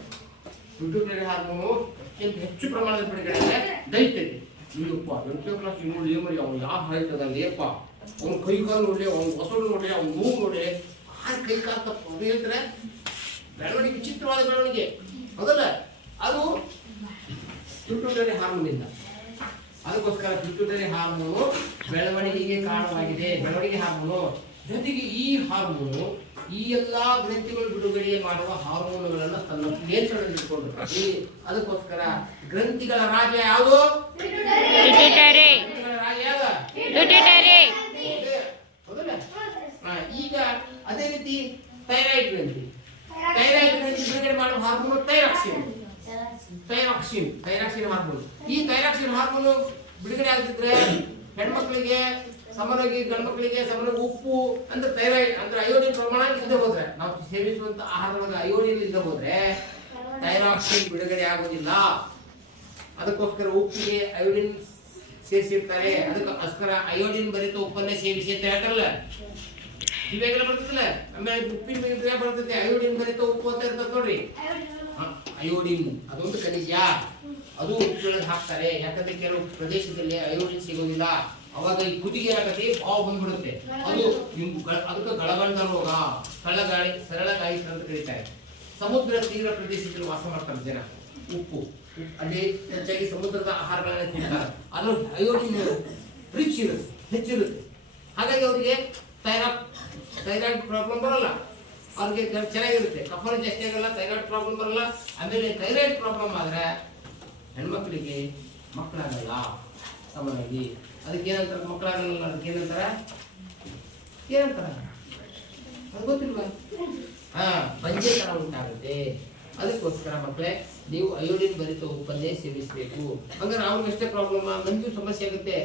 ಪಿಟ್ಯೂಟರಿ ಹಾರ್ಮೋನು ಅತ್ಯಂತ ಹೆಚ್ಚು ಪ್ರಮಾಣದಲ್ಲಿ ಬಿಡುಗಡೆ ಆದ್ರೆ ದೈತ್ಯತೆ. ಇಲ್ಲಪ್ಪ 8ನೇ ಕ್ಲಾಸ್ ನೋಡಿ ಮರಿ, ಅವ್ನು ಯಾವ ಹೈಟ್ ಅದಲ್ಲಿ ಅಪ್ಪ, ಅವ್ನ ಕೈ ಕಾಲು ನೋಡ್ಲಿ, ಅವ್ನ ಹೊಸಳು ನೋಡ್ಲಿ, ಅವ್ನ ಮೂಗು ನೋಡ್ಲಿ, ಆ ಕೈ ಕಾಲು ತಪ್ಪು ಹೇಳ್ತಾರೆ. ಬೆಳವಣಿಗೆ ವಿಚಿತ್ರವಾದ ಬೆಳವಣಿಗೆ, ಹೌದಲ್ಲ? ಅದು ಪಿಟ್ಯೂಟರಿ ಹಾರ್ಮೋನಿಂದ. ಅದಕ್ಕೋಸ್ಕರ ಪಿಟ್ಯೂಟರಿ ಹಾರ್ಮೋನು ಬೆಳವಣಿಗೆಗೆ ಕಾರಣವಾಗಿದೆ, ಬೆಳವಣಿಗೆ ಹಾರ್ಮೋನು. ಜೊತೆಗೆ ಈ ಹಾರ್ಮೋನು ಈ ಎಲ್ಲಾ ಗ್ರಂಥಿಗಳು ಬಿಡುಗಡೆ ಮಾಡುವ ಹಾರ್ಮೋನುಗಳನ್ನ ತನ್ನ ನಿಯಂತ್ರಣದಲ್ಲಿ ಇಟ್ಕೊಂಡು, ಅದಕ್ಕೋಸ್ಕರ ಗ್ರಂಥಿಗಳ ರಾಜ ಯಾವುದು? ಪಿಟ್ಯೂಟರಿ. ಗ್ರಂಥಿಗಳ ರಾಜ ಯಾವುದು? ಪಿಟ್ಯೂಟರಿ. ಹೌದಲ್ಲ? ಈಗ ಅದೇ ರೀತಿ ಥೈರಾಯ್ಡ್ ಗ್ರಂಥಿ ಬಿಡುಗಡೆ ಮಾಡುವ ಹಾರ್ಮೋನ್ ಥೈರಾಕ್ಸಿನ್ ಹಾರ್ಮೋನ್. ಈ ಥೈರಾಕ್ಸಿನ್ ಹಾರ್ಮೋನ್ ಬಿಡುಗಡೆ ಆಗ್ತಿದ್ರೆ ಹೆಣ್ಮಕ್ಳಿಗೆ ಸಾಮಾನ್ಯವಾಗಿ, ಗಂಡು ಮಕ್ಕಳಿಗೆ ಸಾಮಾನ್ಯವಾಗಿ ಉಪ್ಪು ಅಂದ್ರೆ ಥೈರಾಯ್ಡ್ ಅಂದ್ರೆ ಅಯೋಡಿನ್ ಪ್ರಮಾಣ ಇಲ್ಲದೆ ಹೋದ್ರೆ, ನಾವು ಸೇವಿಸುವಂತ ಆಹಾರದೊಳಗೆ ಅಯೋಡಿನ್ ಇಲ್ಲದೆ ಹೋದ್ರೆ ಥೈರಾಕ್ಸಿನ್ ಬಿಡುಗಡೆ ಆಗೋದಿಲ್ಲ. ಅದಕ್ಕೋಸ್ಕರ ಉಪ್ಪಿಗೆ ಅಯೋಡಿನ್ ಸೇರಿಸಿರ್ತಾರೆ. ಅದಕ್ಕೋಸ್ಕರ ಅಯೋಡಿನ್ ಭರಿತ ಉಪ್ಪನ್ನೇ ಸೇವಿಸಿ ಅಂತ ಹೇಳ್ತಾರಲ್ಲ, ಇವಾಗೆಲ್ಲ ಬರ್ತದಲ್ಲ. ಆಮೇಲೆ ಉಪ್ಪಿನ ಮೇಲೆ ಬರ್ತದೆ ಅಯೋಡಿನ್ ಭರಿತ ಉಪ್ಪು ಅಂತ ಇರ್ತದೆ ನೋಡ್ರಿ. ಅಯೋಡಿನ್ ಅದೊಂದು ಖನಿಜ, ಅದು ಉಪ್ಪಿನೊಳಗೆ ಹಾಕ್ತಾರೆ. ಯಾಕಂದ್ರೆ ಕೆಲವು ಪ್ರದೇಶದಲ್ಲಿ ಅಯೋಡಿನ್ ಸಿಗೋದಿಲ್ಲ. ಅವಾಗ ಈ ಕುದಿಗೆ ಏನಾಗತ್ತೆ, ಬಾವು ಬಂದ್ಬಿಡುತ್ತೆ. ಅದು ಅದಕ್ಕೆ ಗಳಗಂಡ ರೋಗ, ಸರಳಗಾಯಿ ಅಂತ ಕರೀತಾರೆ. ಸಮುದ್ರ ತೀರ ಪ್ರದೇಶದಲ್ಲಿ ವಾಸ ಮಾಡ್ತಾರೆ ಜನ. ಉಪ್ಪು ಅಲ್ಲಿ ಹೆಚ್ಚಾಗಿ ಸಮುದ್ರದ ಆಹಾರಗಳನ್ನ ತಿಂತಾರೆ. ಅದ್ರ ಅಯೋಡಿನ್ ರಿಚ್ ಇರುತ್ತೆ, ಹೆಚ್ಚಿರುತ್ತೆ. ಹಾಗಾಗಿ ಅವರಿಗೆ ಥೈರಾಯ್ಡ್ ಪ್ರಾಬ್ಲಮ್ ಬರಲ್ಲ. ಅವ್ರಿಗೆ ಚೆನ್ನಾಗಿರುತ್ತೆ. ಕಫನ ಜಾಸ್ತಿ ಆಗಲ್ಲ, ಥೈರಾಯ್ಡ್ ಪ್ರಾಬ್ಲಮ್ ಬರಲ್ಲ. ಆಮೇಲೆ ಥೈರಾಯ್ಡ್ ಪ್ರಾಬ್ಲಮ್ ಆದರೆ ಹೆಣ್ಮಕ್ಳಿಗೆ ಮಕ್ಕಳಾಗಲ್ಲ ಸಾಮಾನ್ಯವಾಗಿ. ಅದಕ್ಕೆ ಏನಂತಾರೆ ಮಕ್ಕಳಾಗಲ್ಲ? ಅದಕ್ಕೆ ಏನಂತಾರೆ ಅದು ಗೊತ್ತಿಲ್ವಾ? ಬಂಜೆ ಥರ ಉಂಟಾಗುತ್ತೆ. ಅದಕ್ಕೋಸ್ಕರ ಮಕ್ಕಳೇ ನೀವು ಅಯೋಡಿನ್ ಭರಿತ ಉಪ್ಪನ್ನೇ ಸೇವಿಸಬೇಕು. ಹಂಗಾರೆ ಅವ್ರಿಗೆ ಎಷ್ಟೇ ಪ್ರಾಬ್ಲಮ್, ನಮಗೂ ಸಮಸ್ಯೆ ಆಗುತ್ತೆ.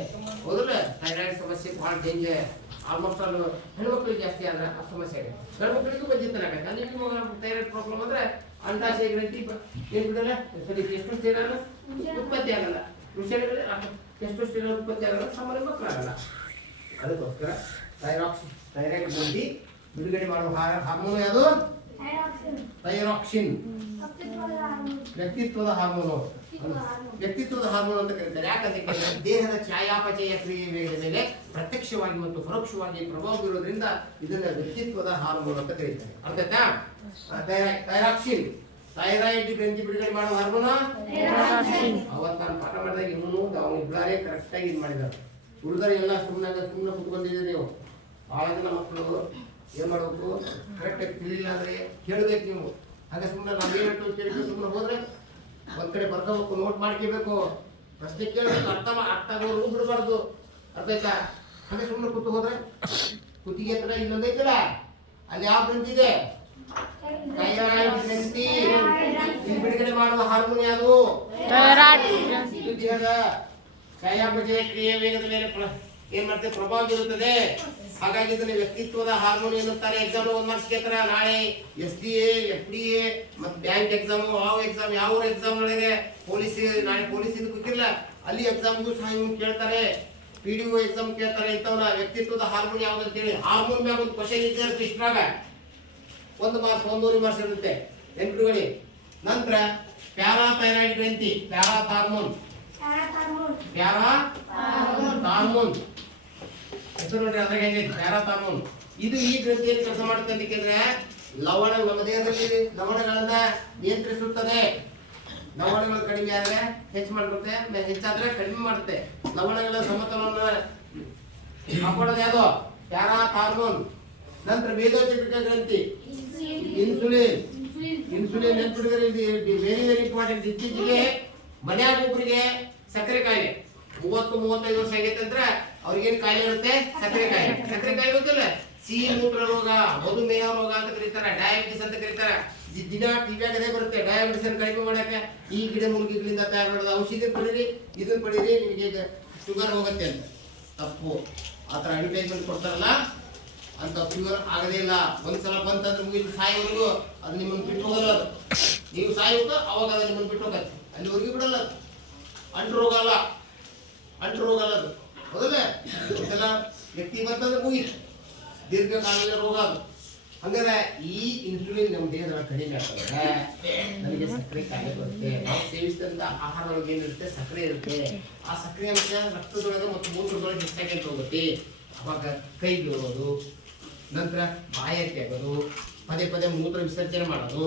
ಹೌದಲ್ಲ? ಥೈರಾಯ್ಡ್ ಸಮಸ್ಯೆ ಭಾಳ ಡೇಂಜರ್. ಆಲ್ಮೋಸ್ಟ್ ಆಲ್ ಹೆಣ್ಮಕ್ಳಿಗೆ ಜಾಸ್ತಿ ಆದ್ರೆ ಆ ಸಮಸ್ಯೆ ಆಗುತ್ತೆ. ಗಂಡು ಮಕ್ಕಳಿಗೂ ಬಂಜೆ ಥರ ಆಗುತ್ತೆ. ನಿಮಗೆ ಥೈರಾಯ್ಡ್ ಪ್ರಾಬ್ಲಮ್ ಅಂದರೆ ಅಂಡಾಶಯ ಗ್ರಂಥಿ ಏನು ಬಿಡಲ್ಲ, ಸರಿ ಟೆಸ್ಟೋಸ್ಟೆರಾನ್ ಉತ್ಪತ್ತಿ ಆಗಲ್ಲ. ವಿಷಯಗಳಲ್ಲಿ ಟೆಸ್ಟೋಸ್ಟೆರಾನ್ ಉತ್ಪತ್ತಿ ಆಗಲ್ಲ, ಸಾಮಾನ್ಯ ಮಕ್ಕಳಾಗಲ್ಲ. ಅದಕ್ಕೋಸ್ಕರ ಥೈರಾಯ್ಡ್ ಗ್ರಂಥಿ ಬಿಡುಗಡೆ ಮಾಡುವ ಹಾರ್ಮೋನ್ ಯಾವುದು? ಥೈರಾಕ್ಸಿನ್. ವ್ಯಕ್ತಿತ್ವದ ಹಾರ್ಮೋನು. ವ್ಯಕ್ತಿತ್ವದ ಹಾರ್ಮೋನ್ ಅಂತ ಕರೀತಾರೆ. ಯಾಕಂತ ಕೇಳಿದ್ರೆ ದೇಹದ ಚಯಾಪಚಯ ಕ್ರಿಯೆ ವೇಗದ ಮೇಲೆ ಪ್ರತ್ಯಕ್ಷವಾಗಿ ಮತ್ತು ಪರೋಕ್ಷವಾಗಿ ಪ್ರಭಾವ ಬೀರೋದ್ರಿಂದ ಇದನ್ನ ವ್ಯಕ್ತಿತ್ವದ ಹಾರ್ಮೋನ್ ಅಂತ ಕರೀತಾರೆ. ಅರ್ಥ ಆಯ್ತಾ? ಥೈರಾಕ್ಸಿನ್ ಥೈರಾಯ್ಡ್ ಗ್ರಂಥಿ ಬಿಡುಗಡೆ ಮಾಡುವ ಹಾರ್ಮೋನ್. ಅವತ್ತು ನಾನು ಪಾಠ ಮಾಡಿದಾಗ ಇವನು ಅವನು ಇಬ್ಬರೇ ಕರೆಕ್ಟಾಗಿ ಇದು ಮಾಡಿದ್ದಾರೆ. ಉಳಿದರೆಲ್ಲ ಸುಮ್ಮನೆ ಕುತ್ಕೊಂಡಿದ್ದೀರಿ ನೀವು. ಭಾಳ ಜನ ಮಕ್ಕಳು ಏನು ಮಾಡಬೇಕು, ಕರೆಕ್ಟಾಗಿ ತಿಳಿಲಿಲ್ಲ ಅಂದರೆ ಕೇಳಬೇಕು ನೀವು. ಹಾಗೆ ಸುಮ್ಮನೆ ನಾವು ಏನು ಕೇಳಬೇಕು, ಸುಮ್ಮನೆ ಹೋದರೆ ಒಂದು ಕಡೆ ಬರ್ಕೋಬೇಕು, ನೋಟ್ ಮಾಡ್ಕೋಬೇಕು, ಪ್ರಶ್ನೆ ಕೇಳಬೇಕು, ಅರ್ಥ ಆಗೋರು ಬಿಡಬಾರ್ದು. ಅರ್ಥ ಆಯ್ತಾ? ಹಾಗೆ ಸುಮ್ಮನೆ ಕೂತು ಹೋದ್ರೆ ಕುತ್ತಿಗೆ ಹತ್ರ ಇಲ್ಲೊಂದೈತಲ್ಲ, ಅಲ್ಲಿ ಯಾವ ಗ್ರಂಥಿ ಇದೆ? ಥೈರಾಯ್ಡ್ ಗ್ರಂಥಿ. ಇಲ್ಲಿ ಬಿಡುಗಡೆ ಮಾಡುವ ಹಾರ್ಮೋನ್ ಯಾವುದು? ದೇಹದ ಚಯಾಪಚಯ ಕ್ರಿಯೆ ವೇಗದ ಮೇಲೆ ಏನ್ ಮಾಡ್ತೇವೆ, ಪ್ರಭಾವ ಬೀರುತ್ತದೆ. ಹಾಗಾಗಿ ಇದನ್ನ ವ್ಯಕ್ತಿತ್ವದ ಹಾರ್ಮೋನ್ ಎನ್ನುತ್ತಾರೆ. ಎಕ್ಸಾಮ್ 1 ಮಾರ್ಕ್ಸ್ ಕೇಳ್ತಾರ. ನಾಳೆ SDA, FDA ಮತ್ತು ಬ್ಯಾಂಕ್ ಎಕ್ಸಾಮ್, ಯಾವ ಎಕ್ಸಾಮ್ ಒಳಗೆ ಪೊಲೀಸ್, ನಾಳೆ ಪೊಲೀಸ್ ಇದಕ್ಕಿಲ್ಲ, ಅಲ್ಲಿ ಎಕ್ಸಾಮ್ಗೂ ಸಹ ಕೇಳ್ತಾರೆ. PDO ಎಕ್ಸಾಮ್ ಕೇಳ್ತಾರೆ. ಇಂಥವನ್ನ ವ್ಯಕ್ತಿತ್ವದ ಹಾರ್ಮೋನ್ ಯಾವ್ದು ಅಂತೇಳಿ ಹಾರ್ಮೋನ್ ಮ್ಯಾಗ ಒಂದು ಕ್ವಶನ್ ಇರುತ್ತೆ. ಇಷ್ಟ್ರಾಗ 1 ಮಾರ್ಕ್ಸ್ 1.5 ಮಾರ್ಕ್ಸ್ ಇರುತ್ತೆ, ನೆನ್ಪಿಟ್ಕೊಳ್ಳಿ. ನಂತರ ಪ್ಯಾರಾಥೈರಾಯ್ಡ್ ಗ್ರಂಥಿ, ಪ್ಯಾರಾಥಾರ್ಮೋನ್ ಹೆಸರು ನೋಡ್ರಿ. ಅದ್ರಾಗ ಹೆಂಗೈತಿ ಪ್ಯಾರಾಥಾರ್ಮೋನ್. ಇದು ಈ ಗ್ರಂಥಿಯಲ್ಲಿ ಕೆಲಸ ಮಾಡುತ್ತೆ ಅಂತ ಕೇಳಿದ್ರೆ ಲವಣ, ನಮ್ಮ ದೇಹದಲ್ಲಿ ಲವಣಗಳನ್ನ ನಿಯಂತ್ರಿಸುತ್ತದೆ. ಲವಣಗಳು ಕಡಿಮೆ ಆದ್ರೆ ಹೆಚ್ಚು ಮಾಡ್ಕೊತ್ತೆ, ಹೆಚ್ಚಾದ್ರೆ ಕಡಿಮೆ ಮಾಡುತ್ತೆ. ಲವಣಗಳ ಸಮತೋಲನ ಕಾಪಾಡೋದು ಯಾವುದು? ಪ್ಯಾರಾಥಾರ್ಮೋನ್. ನಂತರ ಮೇದೋಜನಿಕ ಗ್ರಂಥಿ, ಇನ್ಸುಲಿನ್ ನೆನ್ಪಿಡಿದ್ರೆ ಇದು ವೆರಿ ವೆರಿ ಇಂಪಾರ್ಟೆಂಟ್. ಇತ್ತೀಚೆಗೆ ಮನ್ಯಾಗ ಒಬ್ಬರಿಗೆ ಸಕ್ಕರೆ ಕಾಯಿಲೆ 30-35 ವರ್ಷ ಆಗೈತೆ ಅಂದ್ರೆ ಅವ್ರಿಗೇನು ಕಾಯಿಲೆ ಇರುತ್ತೆ? ಸಕ್ಕರೆ ಕಾಯಿಲೆ. ಸಕ್ಕರೆ ಕಾಯಿಲೆ ಗೊತ್ತಿಲ್ಲ, ಸಿಹಿ ಮೂತ್ರ ರೋಗ, ಮಧುಮೇಹ ರೋಗ ಅಂತ ಕರೀತಾರೆ, ಡಯಾಬಿಟಿಸ್ ಅಂತ ಕರೀತಾರೆ. ದಿನ ಟಿವಿಯಾಗ ಅದೇ ಬರುತ್ತೆ. ಡಯಾಬಿಟಿಸ್ ಅನ್ನು ಕಡಿಮೆ ಮಾಡಕ್ಕೆ ಈ ಗಿಡಮೂಲಿಕೆಗಳಿಂದ ತಯಾರು ಮಾಡೋದು ಔಷಧಿ ಪಡೀರಿ, ಇದನ್ನ ಪಡೀರಿ, ನಿಮಗೆ ಶುಗರ್ ಹೋಗುತ್ತೆ ಅಂತ. ತಪ್ಪು. ಆ ಥರ ಅಡ್ವರ್ಟೈಸ್ಮೆಂಟ್ ಕೊಡ್ತಾರಲ್ಲ, ಅಂತ ಪ್ಯೂರ್ ಆಗದೇ ಇಲ್ಲ. ಒಂದ್ಸಲ ಬಂತಂದ್ರೆ ಮುಗಿದು ಸಾಯೋವರೆಗೂ ಅದು ನಿಮ್ಮನ್ನು ಬಿಟ್ಟು ಹೋಗಲ್ಲ. ಅದು ನೀವು ಸಾಯೋಕೆ ಅವಾಗ ಅದು ನಿಮ್ಮನ್ನು ಬಿಟ್ಟು ಹೋಗತ್ತೆ, ಅಲ್ಲಿವರೆಗೂ ಬಿಡಲ್ಲ. ಅದು ಅಂಟು ರೋಗ ಅಲ್ಲ ಅದು. ಹೌದಲ್ಲ? ಒಂದ್ಸಲ ವ್ಯಕ್ತಿ ಬಂತಂದ್ರೆ ಮುಗಿತು, ದೀರ್ಘಕಾಲೀನ ರೋಗ ಅದು. ಹಂಗಾರೆ ಈ ಇನ್ಸುಲಿನ್ ನಮ್ಮ ದೇಹದಲ್ಲಿ ಕಡಿಮೆ ಆಗ್ತದೆ, ನನಗೆ ಸಕ್ಕರೆ ಕಾಯಿಲೆ ಬರುತ್ತೆ. ನಾವು ಸೇವಿಸಿದಂಥ ಆಹಾರದೊಳಗೆ ಏನಿರುತ್ತೆ? ಸಕ್ಕರೆ ಇರುತ್ತೆ. ಆ ಸಕ್ಕರೆ ಅಂಶ ರಕ್ತದೊಳಗೆ ಮತ್ತು ಮೂತ್ರದೊಳಗೆ ಹೆಚ್ಚಾಗಿ ಅಂತ ಹೋಗುತ್ತೆ. ಅವಾಗ ಕೈ ಬೀಳೋದು, ನಂತರ ಬಾಯಾರಿಕೆ ಆಗೋದು, ಪದೇ ಮೂತ್ರ ವಿಸರ್ಜನೆ ಮಾಡೋದು.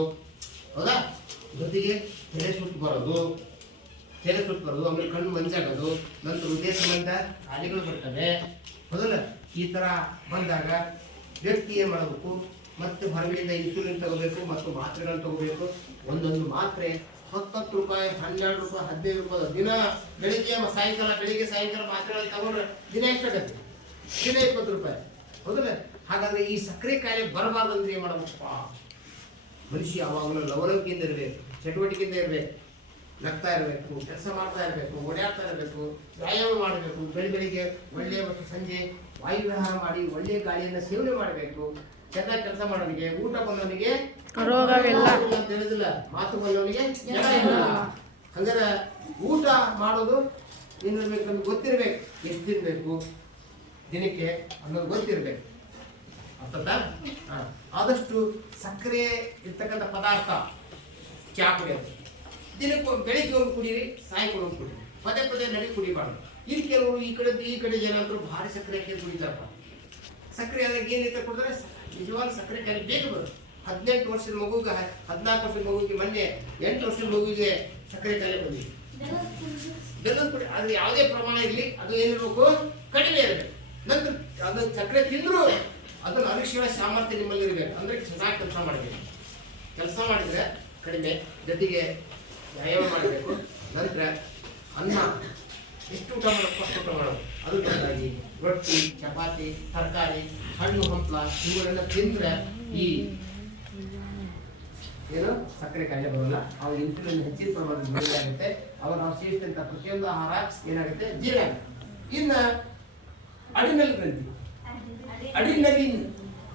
ಹೌದಾ? ಜೊತೆಗೆ ತಲೆ ಸುಟ್ಟು ಬರೋದು, ಆಮೇಲೆ ಕಣ್ಣು ಮಂಜಾಗೋದು, ನಂತರ ಹೃದಯ ಸಂಬಂಧ ಕಾಯಿಲೆಗಳು ಬರ್ತವೆ. ಹೌದಲ್ಲ? ಈ ಥರ ಬಂದಾಗ ವ್ಯಕ್ತಿ ಏನು ಮಾಡಬೇಕು? ಮತ್ತೆ ಹೊರಗಡೆಯಿಂದ ಇನ್ಸುಲಿನ್ ತಗೋಬೇಕು ಮತ್ತು ಮಾತ್ರೆಗಳನ್ನು ತಗೋಬೇಕು. ಒಂದೊಂದು ಮಾತ್ರೆ 10 ರೂಪಾಯಿ, 12 ರೂಪಾಯಿ, 15 ರೂಪಾಯಿ ದಿನ. ಬೆಳಿಗ್ಗೆ ಸಾಯಂಕಾಲ ಮಾತ್ರೆಗಳನ್ನು ತಗೊಂಡ್ರೆ ದಿನ ಎಷ್ಟಾಗತ್ತೆ? ದಿನ 20 ರೂಪಾಯಿ. ಹೌದಲ್ಲ? ಹಾಗಾದ್ರೆ ಈ ಸಕ್ಕರೆ ಕಾಯಿಲೆ ಬರಬಾರ್ದಂದ್ರೆ ಏನು ಮಾಡಬೇಕಪ್ಪ? ಮನುಷ್ಯ ಯಾವಾಗಲೂ ಲವಲವಿಕೆಯಿಂದ ಇರಬೇಕು, ಚಟುವಟಿಕೆಯಿಂದ ಇರಬೇಕು, ನಗ್ತಾ ಇರಬೇಕು, ಕೆಲಸ ಮಾಡ್ತಾ ಇರಬೇಕು, ಓಡಾಡ್ತಾ ಇರಬೇಕು, ವ್ಯಾಯಾಮ ಮಾಡಬೇಕು. ಬೆಳಿಗ್ಗೆ ಒಳ್ಳೆಯ ಮತ್ತು ಸಂಜೆ ವಾಯುವಿಹಾರ ಮಾಡಿ ಒಳ್ಳೆಯ ಗಾಳಿಯನ್ನು ಸೇವನೆ ಮಾಡಬೇಕು. ಚೆನ್ನಾಗಿ ಕೆಲಸ ಮಾಡೋನಿಗೆ, ಊಟ ಬಂದವನಿಗೆ ರೋಗವಿಲ್ಲ ಅಂತ ಹೇಳಿದಿಲ್ಲ, ಮಾತು ಬಂದವನಿಗೆ ಜನ ಇಲ್ಲ. ಹಂಗಾರೆ ಊಟ ಮಾಡೋದು ಏನಿರ್ಬೇಕು? ನಮ್ಗೆ ಗೊತ್ತಿರ್ಬೇಕು, ಎಷ್ಟು ತಿನ್ಬೇಕು ದಿನಕ್ಕೆ ಅನ್ನೋದು ಗೊತ್ತಿರ್ಬೇಕು. ಅರ್ಥತಾ? ಆದಷ್ಟು ಸಕ್ಕರೆ ಇರ್ತಕ್ಕಂಥ ಪದಾರ್ಥ ಚಾ ಕುಡಿಯೋದು ದಿನಕ್ಕೆ ಬೆಳಿಗ್ಗೆ ಒಂದು ಕುಡೀರಿ, ಸಾಯಂಕಾಲ ಒಂದು ಕುಡೀರಿ. ಪದೇ ನಡಿ ಕುಡಿಬಾರ್ದು. ಇಲ್ಲಿ ಕೆಲವರು ಈ ಕಡೆ ಜನ ಅಂತೂ ಭಾರಿ ಸಕ್ಕರೆ ಹಾಕಿ ಕುಡಿತಾರಪ್ಪ. ಸಕ್ಕರೆ ಆದಾಗ ಏನೈತೆ ಕೊಡಿದ್ರೆ ನಿಜವಾದ ಸಕ್ಕರೆ ಕಾಯಿಲೆ ಬೇಗ ಬರುತ್ತೆ. 18 ವರ್ಷದ ಮಗುಗೆ, 14 ವರ್ಷದ ಮಗುವಿಗೆ, ಮೊನ್ನೆ 8 ವರ್ಷದ ಮಗುವಿಗೆ ಸಕ್ಕರೆ ಕಾಯಿಲೆ ಬಂದಿದೆ. ಬೆಲ್ಲದ ಪುಡಿ ಅದು ಯಾವುದೇ ಪ್ರಮಾಣ ಇರಲಿ, ಅದು ಏನಿರಬೇಕು? ಕಡಿಮೆ ಇರಬೇಕು. ನಂತರ ಅದನ್ನು ಸಕ್ಕರೆ ತಿಂದರೂ ಅದನ್ನು ಅರಿಶಿಣ ಸಾಮರ್ಥ್ಯ ನಿಮ್ಮಲ್ಲಿ ಇರಬೇಕು. ಅಂದರೆ ಚೆನ್ನಾಗಿ ಕೆಲಸ ಮಾಡಬೇಕು. ಕೆಲಸ ಮಾಡಿದರೆ ಕಡಿಮೆ, ಜೊತೆಗೆ ವ್ಯಾಯಾಮ ಮಾಡಬೇಕು. ನಂತರ ಅನ್ನ ಎಷ್ಟು ಊಟ ಮಾಡಬೇಕು ಅಷ್ಟು ಊಟ ಮಾಡೋದು. ಅದಕ್ಕಾಗಿ ರೊಟ್ಟಿ, ಚಪಾತಿ, ತರಕಾರಿ, ಹಣ್ಣು ಹಂಪಲ ಇವುಗಳೆಲ್ಲ ತಿಂದರೆ ಈ ಏನು ಸಕ್ಕರೆ ಕಾಯಿಲೆ ಬರೋಲ್ಲ. ಅವ್ರ ಇನ್ಸುಲಿನ್ ಹೆಚ್ಚಿನ ಪ್ರಮಾಣದಲ್ಲಿ ಬಿಡುಗಡೆ ಆಗುತ್ತೆ. ಅವಾಗ ನಾವು ಸೇವಿಸಿದಂಥ ಪ್ರತಿಯೊಂದು ಆಹಾರ ಏನಾಗುತ್ತೆ, ಜೀರ್ಣ ಆಗುತ್ತೆ. ಇನ್ನು ಅಡಿನಲ್ ಗ್ರಂಥಿ, ಅಡಿನಲಿನ್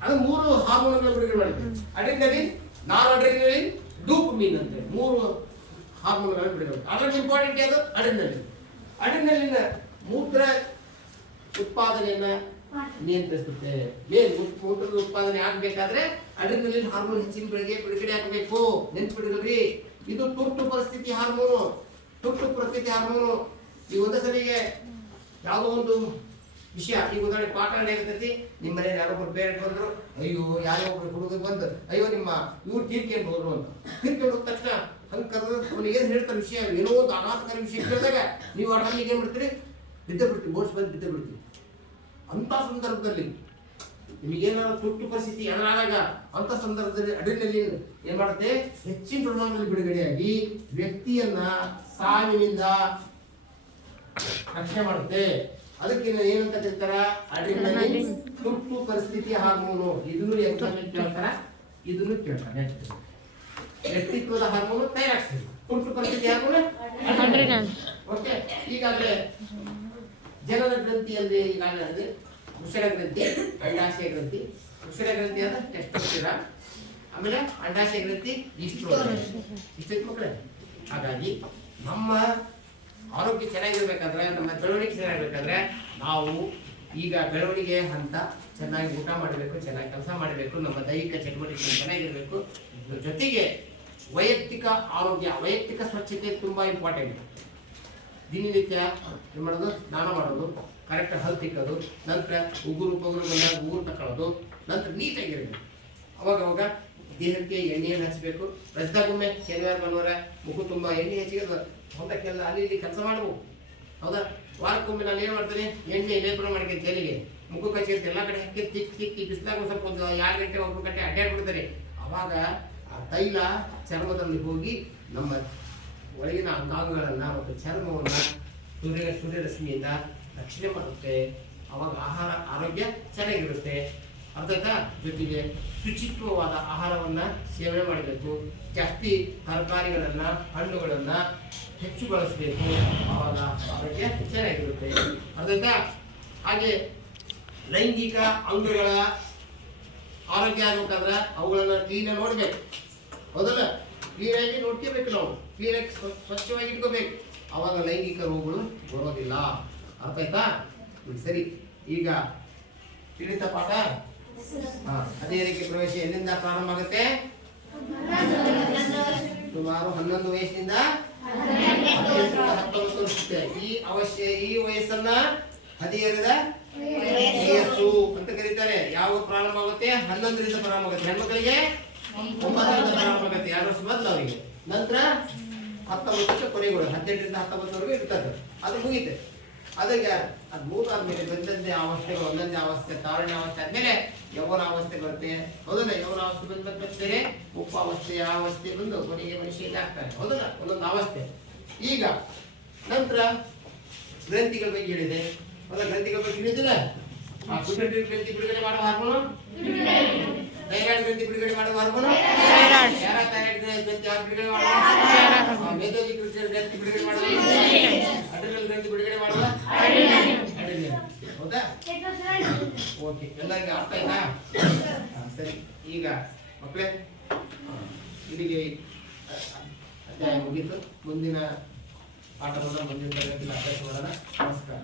ಅದು 3 ಹಾರ್ಮೋನ್ಗಳ ಬಿಡುಗಡೆ ಮಾಡುತ್ತೆ. ಅಡಿನಲಿನ್, ನಾನ್ ಅಡ್ರಿನಲಿನ್, ಡೋಪಮಿನ್ ಅಂತ 3 ಹಾರ್ಮೋನ್ಗಳ ಬಿಡುಗಡೆ. ಅದರಲ್ಲಿ ಇಂಪಾರ್ಟೆಂಟ್ ಯಾವುದು ಅಡಿನಲಿನ್. ಅಡಿನಲಿನ್ ಮೂತ್ರ ಉತ್ಪಾದನೆಯನ್ನ ನಿಯಂತ್ರಿಸುತ್ತೆ. ಮೂತ್ರದ ಉತ್ಪಾದನೆ ಆಗಬೇಕಾದ್ರೆ ಅಡ್ರಿನಲಿನ್ ಹಾರ್ಮೋನ್ ಹೆಚ್ಚಿನ ಬಿಡುಗಡೆ ಆಗಬೇಕು. ನೆನ್ಪಿಡ್ರಿ, ಇದು ತುರ್ತು ಪರಿಸ್ಥಿತಿ ಹಾರ್ಮೋನು. ತುರ್ತು ಪರಿಸ್ಥಿತಿ ಹಾರ್ಮೋನು ಈಗ ಒಂದೇ ಸರಿಗೆ ಯಾವುದೋ ಒಂದು ವಿಷಯ, ಈಗ ಉದಾಹರಣೆ ಪಾಠ ನಡೆಯುತ್ತೈತಿ, ನಿಮ್ಮ ಮನೇಲಿ ಯಾರೊಬ್ಬರು ಬೇರೆ ಬಂದರು, ಅಯ್ಯೋ ಯಾರೋ ಒಬ್ರು ಹುಡುಗ ಬಂದು ಅಯ್ಯೋ ನಿಮ್ಮ ಇವ್ರು ತೀರ್ಕೊಂಡು ಹೋದ್ರು ಅಂತ. ತೀರ್ಕೊಂಡು ಹೋದ ತಕ್ಷಣ ಹಂಗೆ ಕರೆದು ಅವನಿಗೆ ಏನು ಹೇಳ್ತಾರೆ ವಿಷಯ, ಏನೋ ಒಂದು ಆಘಾತಕಾರಿ ವಿಷಯ ಕೇಳಿದಾಗ ನೀವು ಆರಾಮಿಗೆ ಏನು ಮಾಡ್ತೀರಿ, ಬಿದ್ದೆ ಬಿಡ್ತೀವಿ, ಬೋರ್ಡ್ಸ್ ಬಂದು ಬಿದ್ದೆ ಬಿಡ್ತೀವಿ. ಅಂಥ ಸಂದರ್ಭದಲ್ಲಿ ನಿಮಗೇನಾದ್ರು ತುರ್ತು ಪರಿಸ್ಥಿತಿ ಎದುರಾದಾಗ ಅಂಥ ಸಂದರ್ಭದಲ್ಲಿ ಅಡ್ರಿನಲಿನ್ ಏನು ಮಾಡುತ್ತೆ, ಹೆಚ್ಚಿನ ಪ್ರಮಾಣದಲ್ಲಿ ಬಿಡುಗಡೆಯಾಗಿ ವ್ಯಕ್ತಿಯನ್ನ ಸಾವಿನಿಂದ ರಕ್ಷಣೆ ಮಾಡುತ್ತೆ. ಅದಕ್ಕೆ ಏನಂತ ಕರೀತಾರ, ಅಡ್ರಿನಲಿನ್ ತುರ್ತು ಪರಿಸ್ಥಿತಿ ಹಾರ್ಮೋನು. ಇದನ್ನು ಎಕ್ಸಾಮ್ ಕೇಳ್ತಾರ, ಇದನ್ನು ಕೇಳ್ತಾರೆ. ವ್ಯಕ್ತಿತ್ವದ ಹಾರ್ಮೋನು ತಯಾರಾಗ್ತದೆ, ತುರ್ತು ಪರಿಸ್ಥಿತಿ ಹಾರ್ಮೋನು ಅಡ್ರಿನಲಿನ್. ಓಕೆ. ಈಗಾಗಲೇ ಜನನ ಗ್ರಂಥಿಯಲ್ಲಿ ಈಗಾಗಲೇ ಉಸಿರ ಗ್ರಂಥಿ, ಅಂಡಾಶಯ ಗ್ರಂಥಿ. ಉಸಿರ ಗ್ರಂಥಿ ಅಂದ್ರೆ ಟೆಸ್ಟೋಸ್ಟೆರಾನ್, ಆಮೇಲೆ ಅಂಡಾಶಯ ಗ್ರಂಥಿ ಈಸ್ಟ್ರೋಜನ್. ಇಷ್ಟೈತೆ ಮಕ್ಕಳೇ. ಹಾಗಾಗಿ ನಮ್ಮ ಆರೋಗ್ಯ ಚೆನ್ನಾಗಿರ್ಬೇಕಾದ್ರೆ, ನಮ್ಮ ಬೆಳವಣಿಗೆ ಚೆನ್ನಾಗಿರ್ಬೇಕಾದ್ರೆ ನಾವು ಈಗ ಬೆಳವಣಿಗೆ ಹಂತ ಚೆನ್ನಾಗಿ ಊಟ ಮಾಡಬೇಕು, ಚೆನ್ನಾಗಿ ಕೆಲಸ ಮಾಡಬೇಕು, ನಮ್ಮ ದೈಹಿಕ ಚಟುವಟಿಕೆ ಚೆನ್ನಾಗಿರಬೇಕು. ಜೊತೆಗೆ ವೈಯಕ್ತಿಕ ಆರೋಗ್ಯ, ವೈಯಕ್ತಿಕ ಸ್ವಚ್ಛತೆ ತುಂಬ ಇಂಪಾರ್ಟೆಂಟ್. ದಿನನಿತ್ಯ ಏನು ಮಾಡೋದು, ಸ್ನಾನ ಮಾಡೋದು, ಕರೆಕ್ಟ್ ಹಲ್ ತಿಕ್ಕೋದು, ನಂತರ ಉಗುರು ಬಂದಾಗ ಉಗುರು ತಗೊಳ್ಳೋದು, ನಂತರ ನೀಟಾಗಿರಬೇಕು. ಅವಾಗ ದೇಹಕ್ಕೆ ಎಣ್ಣೆಯನ್ನು ಹಚ್ಚಬೇಕು. ರಸ್ತಾಗೊಮ್ಮೆ ಶನಿವಾರ ಭಾನುವಾರ ಮುಖ ತುಂಬ ಎಣ್ಣೆ ಹಚ್ಚಿರೋದು ಹೊಂದಕ್ಕೆಲ್ಲ ಅಲ್ಲಿ ಇಲ್ಲಿ ಕೆಲಸ ಮಾಡ್ಬೋದು, ಹೌದಾ? ವಾರಕ್ಕೊಮ್ಮೆ ನಾನು ಏನು ಮಾಡ್ತೀನಿ, ಎಣ್ಣೆ ಲೇಪನ ಮಾಡ್ತೀನಿ ತಲೆಗೆ, ಮುಖಕ್ಕೆ ಹಚ್ಚಿರ್ತೀನಿ, ಎಲ್ಲ ಕಡೆ ಹಾಕಿ ತಿಕ್ಕಿ ಬಿಸಿಲಾಗ ಒಂದು ಸ್ವಲ್ಪ 2 ಗಂಟೆ 1 ಗಂಟೆ ಅಡ್ಡಾಡ್ಬಿಡ್ತಾರೆ. ಅವಾಗ ಆ ತೈಲ ಚರ್ಮದಲ್ಲಿ ಹೋಗಿ ನಮ್ಮ ಒಳಗಿನ ಅಂಗಾಂಗಗಳನ್ನು ಮತ್ತು ಚರ್ಮವನ್ನು ಸೂರ್ಯರಶ್ಮಿಯಿಂದ ರಕ್ಷಣೆ ಮಾಡುತ್ತೆ. ಅವಾಗ ಆರೋಗ್ಯ ಚೆನ್ನಾಗಿರುತ್ತೆ. ಅರ್ಥಾಯ್ತಾ? ಜೊತೆಗೆ ಶುಚಿತ್ವವಾದ ಆಹಾರವನ್ನು ಸೇವನೆ ಮಾಡಬೇಕು. ಜಾಸ್ತಿ ತರಕಾರಿಗಳನ್ನು, ಹಣ್ಣುಗಳನ್ನು ಹೆಚ್ಚು ಬಳಸಬೇಕು. ಆವಾಗ ಆರೋಗ್ಯ ಚೆನ್ನಾಗಿರುತ್ತೆ. ಅರ್ಥಾಯ್ತಾ? ಹಾಗೆ ಲೈಂಗಿಕ ಅಂಗಗಳ ಆರೋಗ್ಯ ಆಗಬೇಕಾದ್ರೆ ಅವುಗಳನ್ನು ಕ್ಲೀನಾಗಿ ನೋಡಬೇಕು, ಹೌದಲ್ಲ? ಕ್ಲೀನಾಗಿ ನೋಡ್ಕೋಬೇಕು, ನಾವು ಕ್ಲೀನಾಗಿ ಸ್ವಚ್ಛವಾಗಿ ಇಟ್ಕೋಬೇಕು. ಆವಾಗ ಲೈಂಗಿಕ ರೋಗಗಳು ಬರೋದಿಲ್ಲ. ಅರ್ಥ ಆಯ್ತಾ? ಸರಿ, ಈಗ ತಿಳಿತ ಪಾಠ. ಹದಿಹರೆಯಕ್ಕೆ ಪ್ರವೇಶ ಎಲ್ಲಿಂದ ಪ್ರಾರಂಭ ಆಗುತ್ತೆ? ಸುಮಾರು 11 ವಯಸ್ಸಿನಿಂದ 19 ವರ್ಷಕ್ಕೆ. ಈ ವಯಸ್ಸನ್ನ ಹದಿಹರೆಯದ ವಯಸ್ಸು ಅಂತ ಕರೀತಾರೆ. ಯಾವ ಪ್ರಾರಂಭ ಆಗುತ್ತೆ? 11ರಿಂದ ಪ್ರಾರಂಭ ಆಗುತ್ತೆ. ಹೆಣ್ಮಕ್ಳಿಗೆ 9ರಿಂದ ಪ್ರಾರಂಭ ಆಗುತ್ತೆ, 2 ವರ್ಷ ಮೊದಲು ಅವರಿಗೆ. ನಂತರ 19 ಕೊನೆಗಳು 18ರಿಂದ 19ವರೆಗೂ ಇರ್ತದೆ. ಅದು ಮುಗಿತೆ. ಅದಕ್ಕೆ ಅದು ಮೂದಾದ್ಮೇಲೆ ಬಂದಂತೆ ಅವಸ್ಥೆಗಳು, ಒಂದೊಂದೇ ಅವಸ್ಥೆ, ತಾರುಣ್ಯ ಅವಸ್ಥೆ ಆದ್ಮೇಲೆ ಯೌವನ ಅವಸ್ಥೆ ಬರುತ್ತೆ, ಹೌದಲ್ಲ? ಯೌವನ ಅವಸ್ಥೆ ಬಂದ್ರೆ ಉಪಾವಸ್ಥೆ, ಅವಸ್ಥೆ ಬಂದು ಕೊನೆಗೆ ಮನುಷ್ಯ ಇದಾಗ್ತಾನೆ, ಹೌದಲ್ಲ? ಒಂದೊಂದು ಅವಸ್ಥೆ. ಈಗ ನಂತರ ಗ್ರಂಥಿಗಳ ಬಗ್ಗೆ ಹೇಳಿದೆ, ಹೌದಾ? ಗ್ರಂಥಿಗಳ ಬಗ್ಗೆ ಹೇಳಿದಿಲ್ಲ? ಪಿಟ್ಯೂಟರಿ ಗ್ರಂಥಿ ಬಿಡುಗಡೆ ಮಾಡುವ ಹಾರ್ಮೋನು, ಥೈರಾಯ್ಡ್ ಗ್ರಂಥಿ ಬಿಡುಗಡೆ ಮಾಡುವ ಹಾರ್ಮೋನು, ಪ್ಯಾರಾಥೈರಾಯ್ಡ್ ಗ್ರಂಥಿ ಬಿಡುಗಡೆ ಮಾಡುವ, ಮೇದೋಜಿ ಗ್ರಂಥಿ ಬಿಡುಗಡೆ ಮಾಡುವ, ಅಡ್ರಿನಲ್ ಗ್ರಂಥಿ ಬಿಡುಗಡೆ ಮಾಡುವ ಅಡ್ರಿನಲ್. ಹೌದಾ? ಓಕೆ, ಎಲ್ಲರಿಗೆ ಅರ್ಥ ಆಯ್ತಾ? ಸರಿ, ಈಗ ಮಕ್ಕಳೇ ಇಲ್ಲಿಗೆ ಅಧ್ಯಾಯ ಮುಗೀತು. ಮುಂದಿನ ಪಾಠವನ್ನು ಮುಂದಿನ ತರಗತಿಯಲ್ಲಿ ಅಭ್ಯಾಸ ಮಾಡೋಣ. ನಮಸ್ಕಾರ.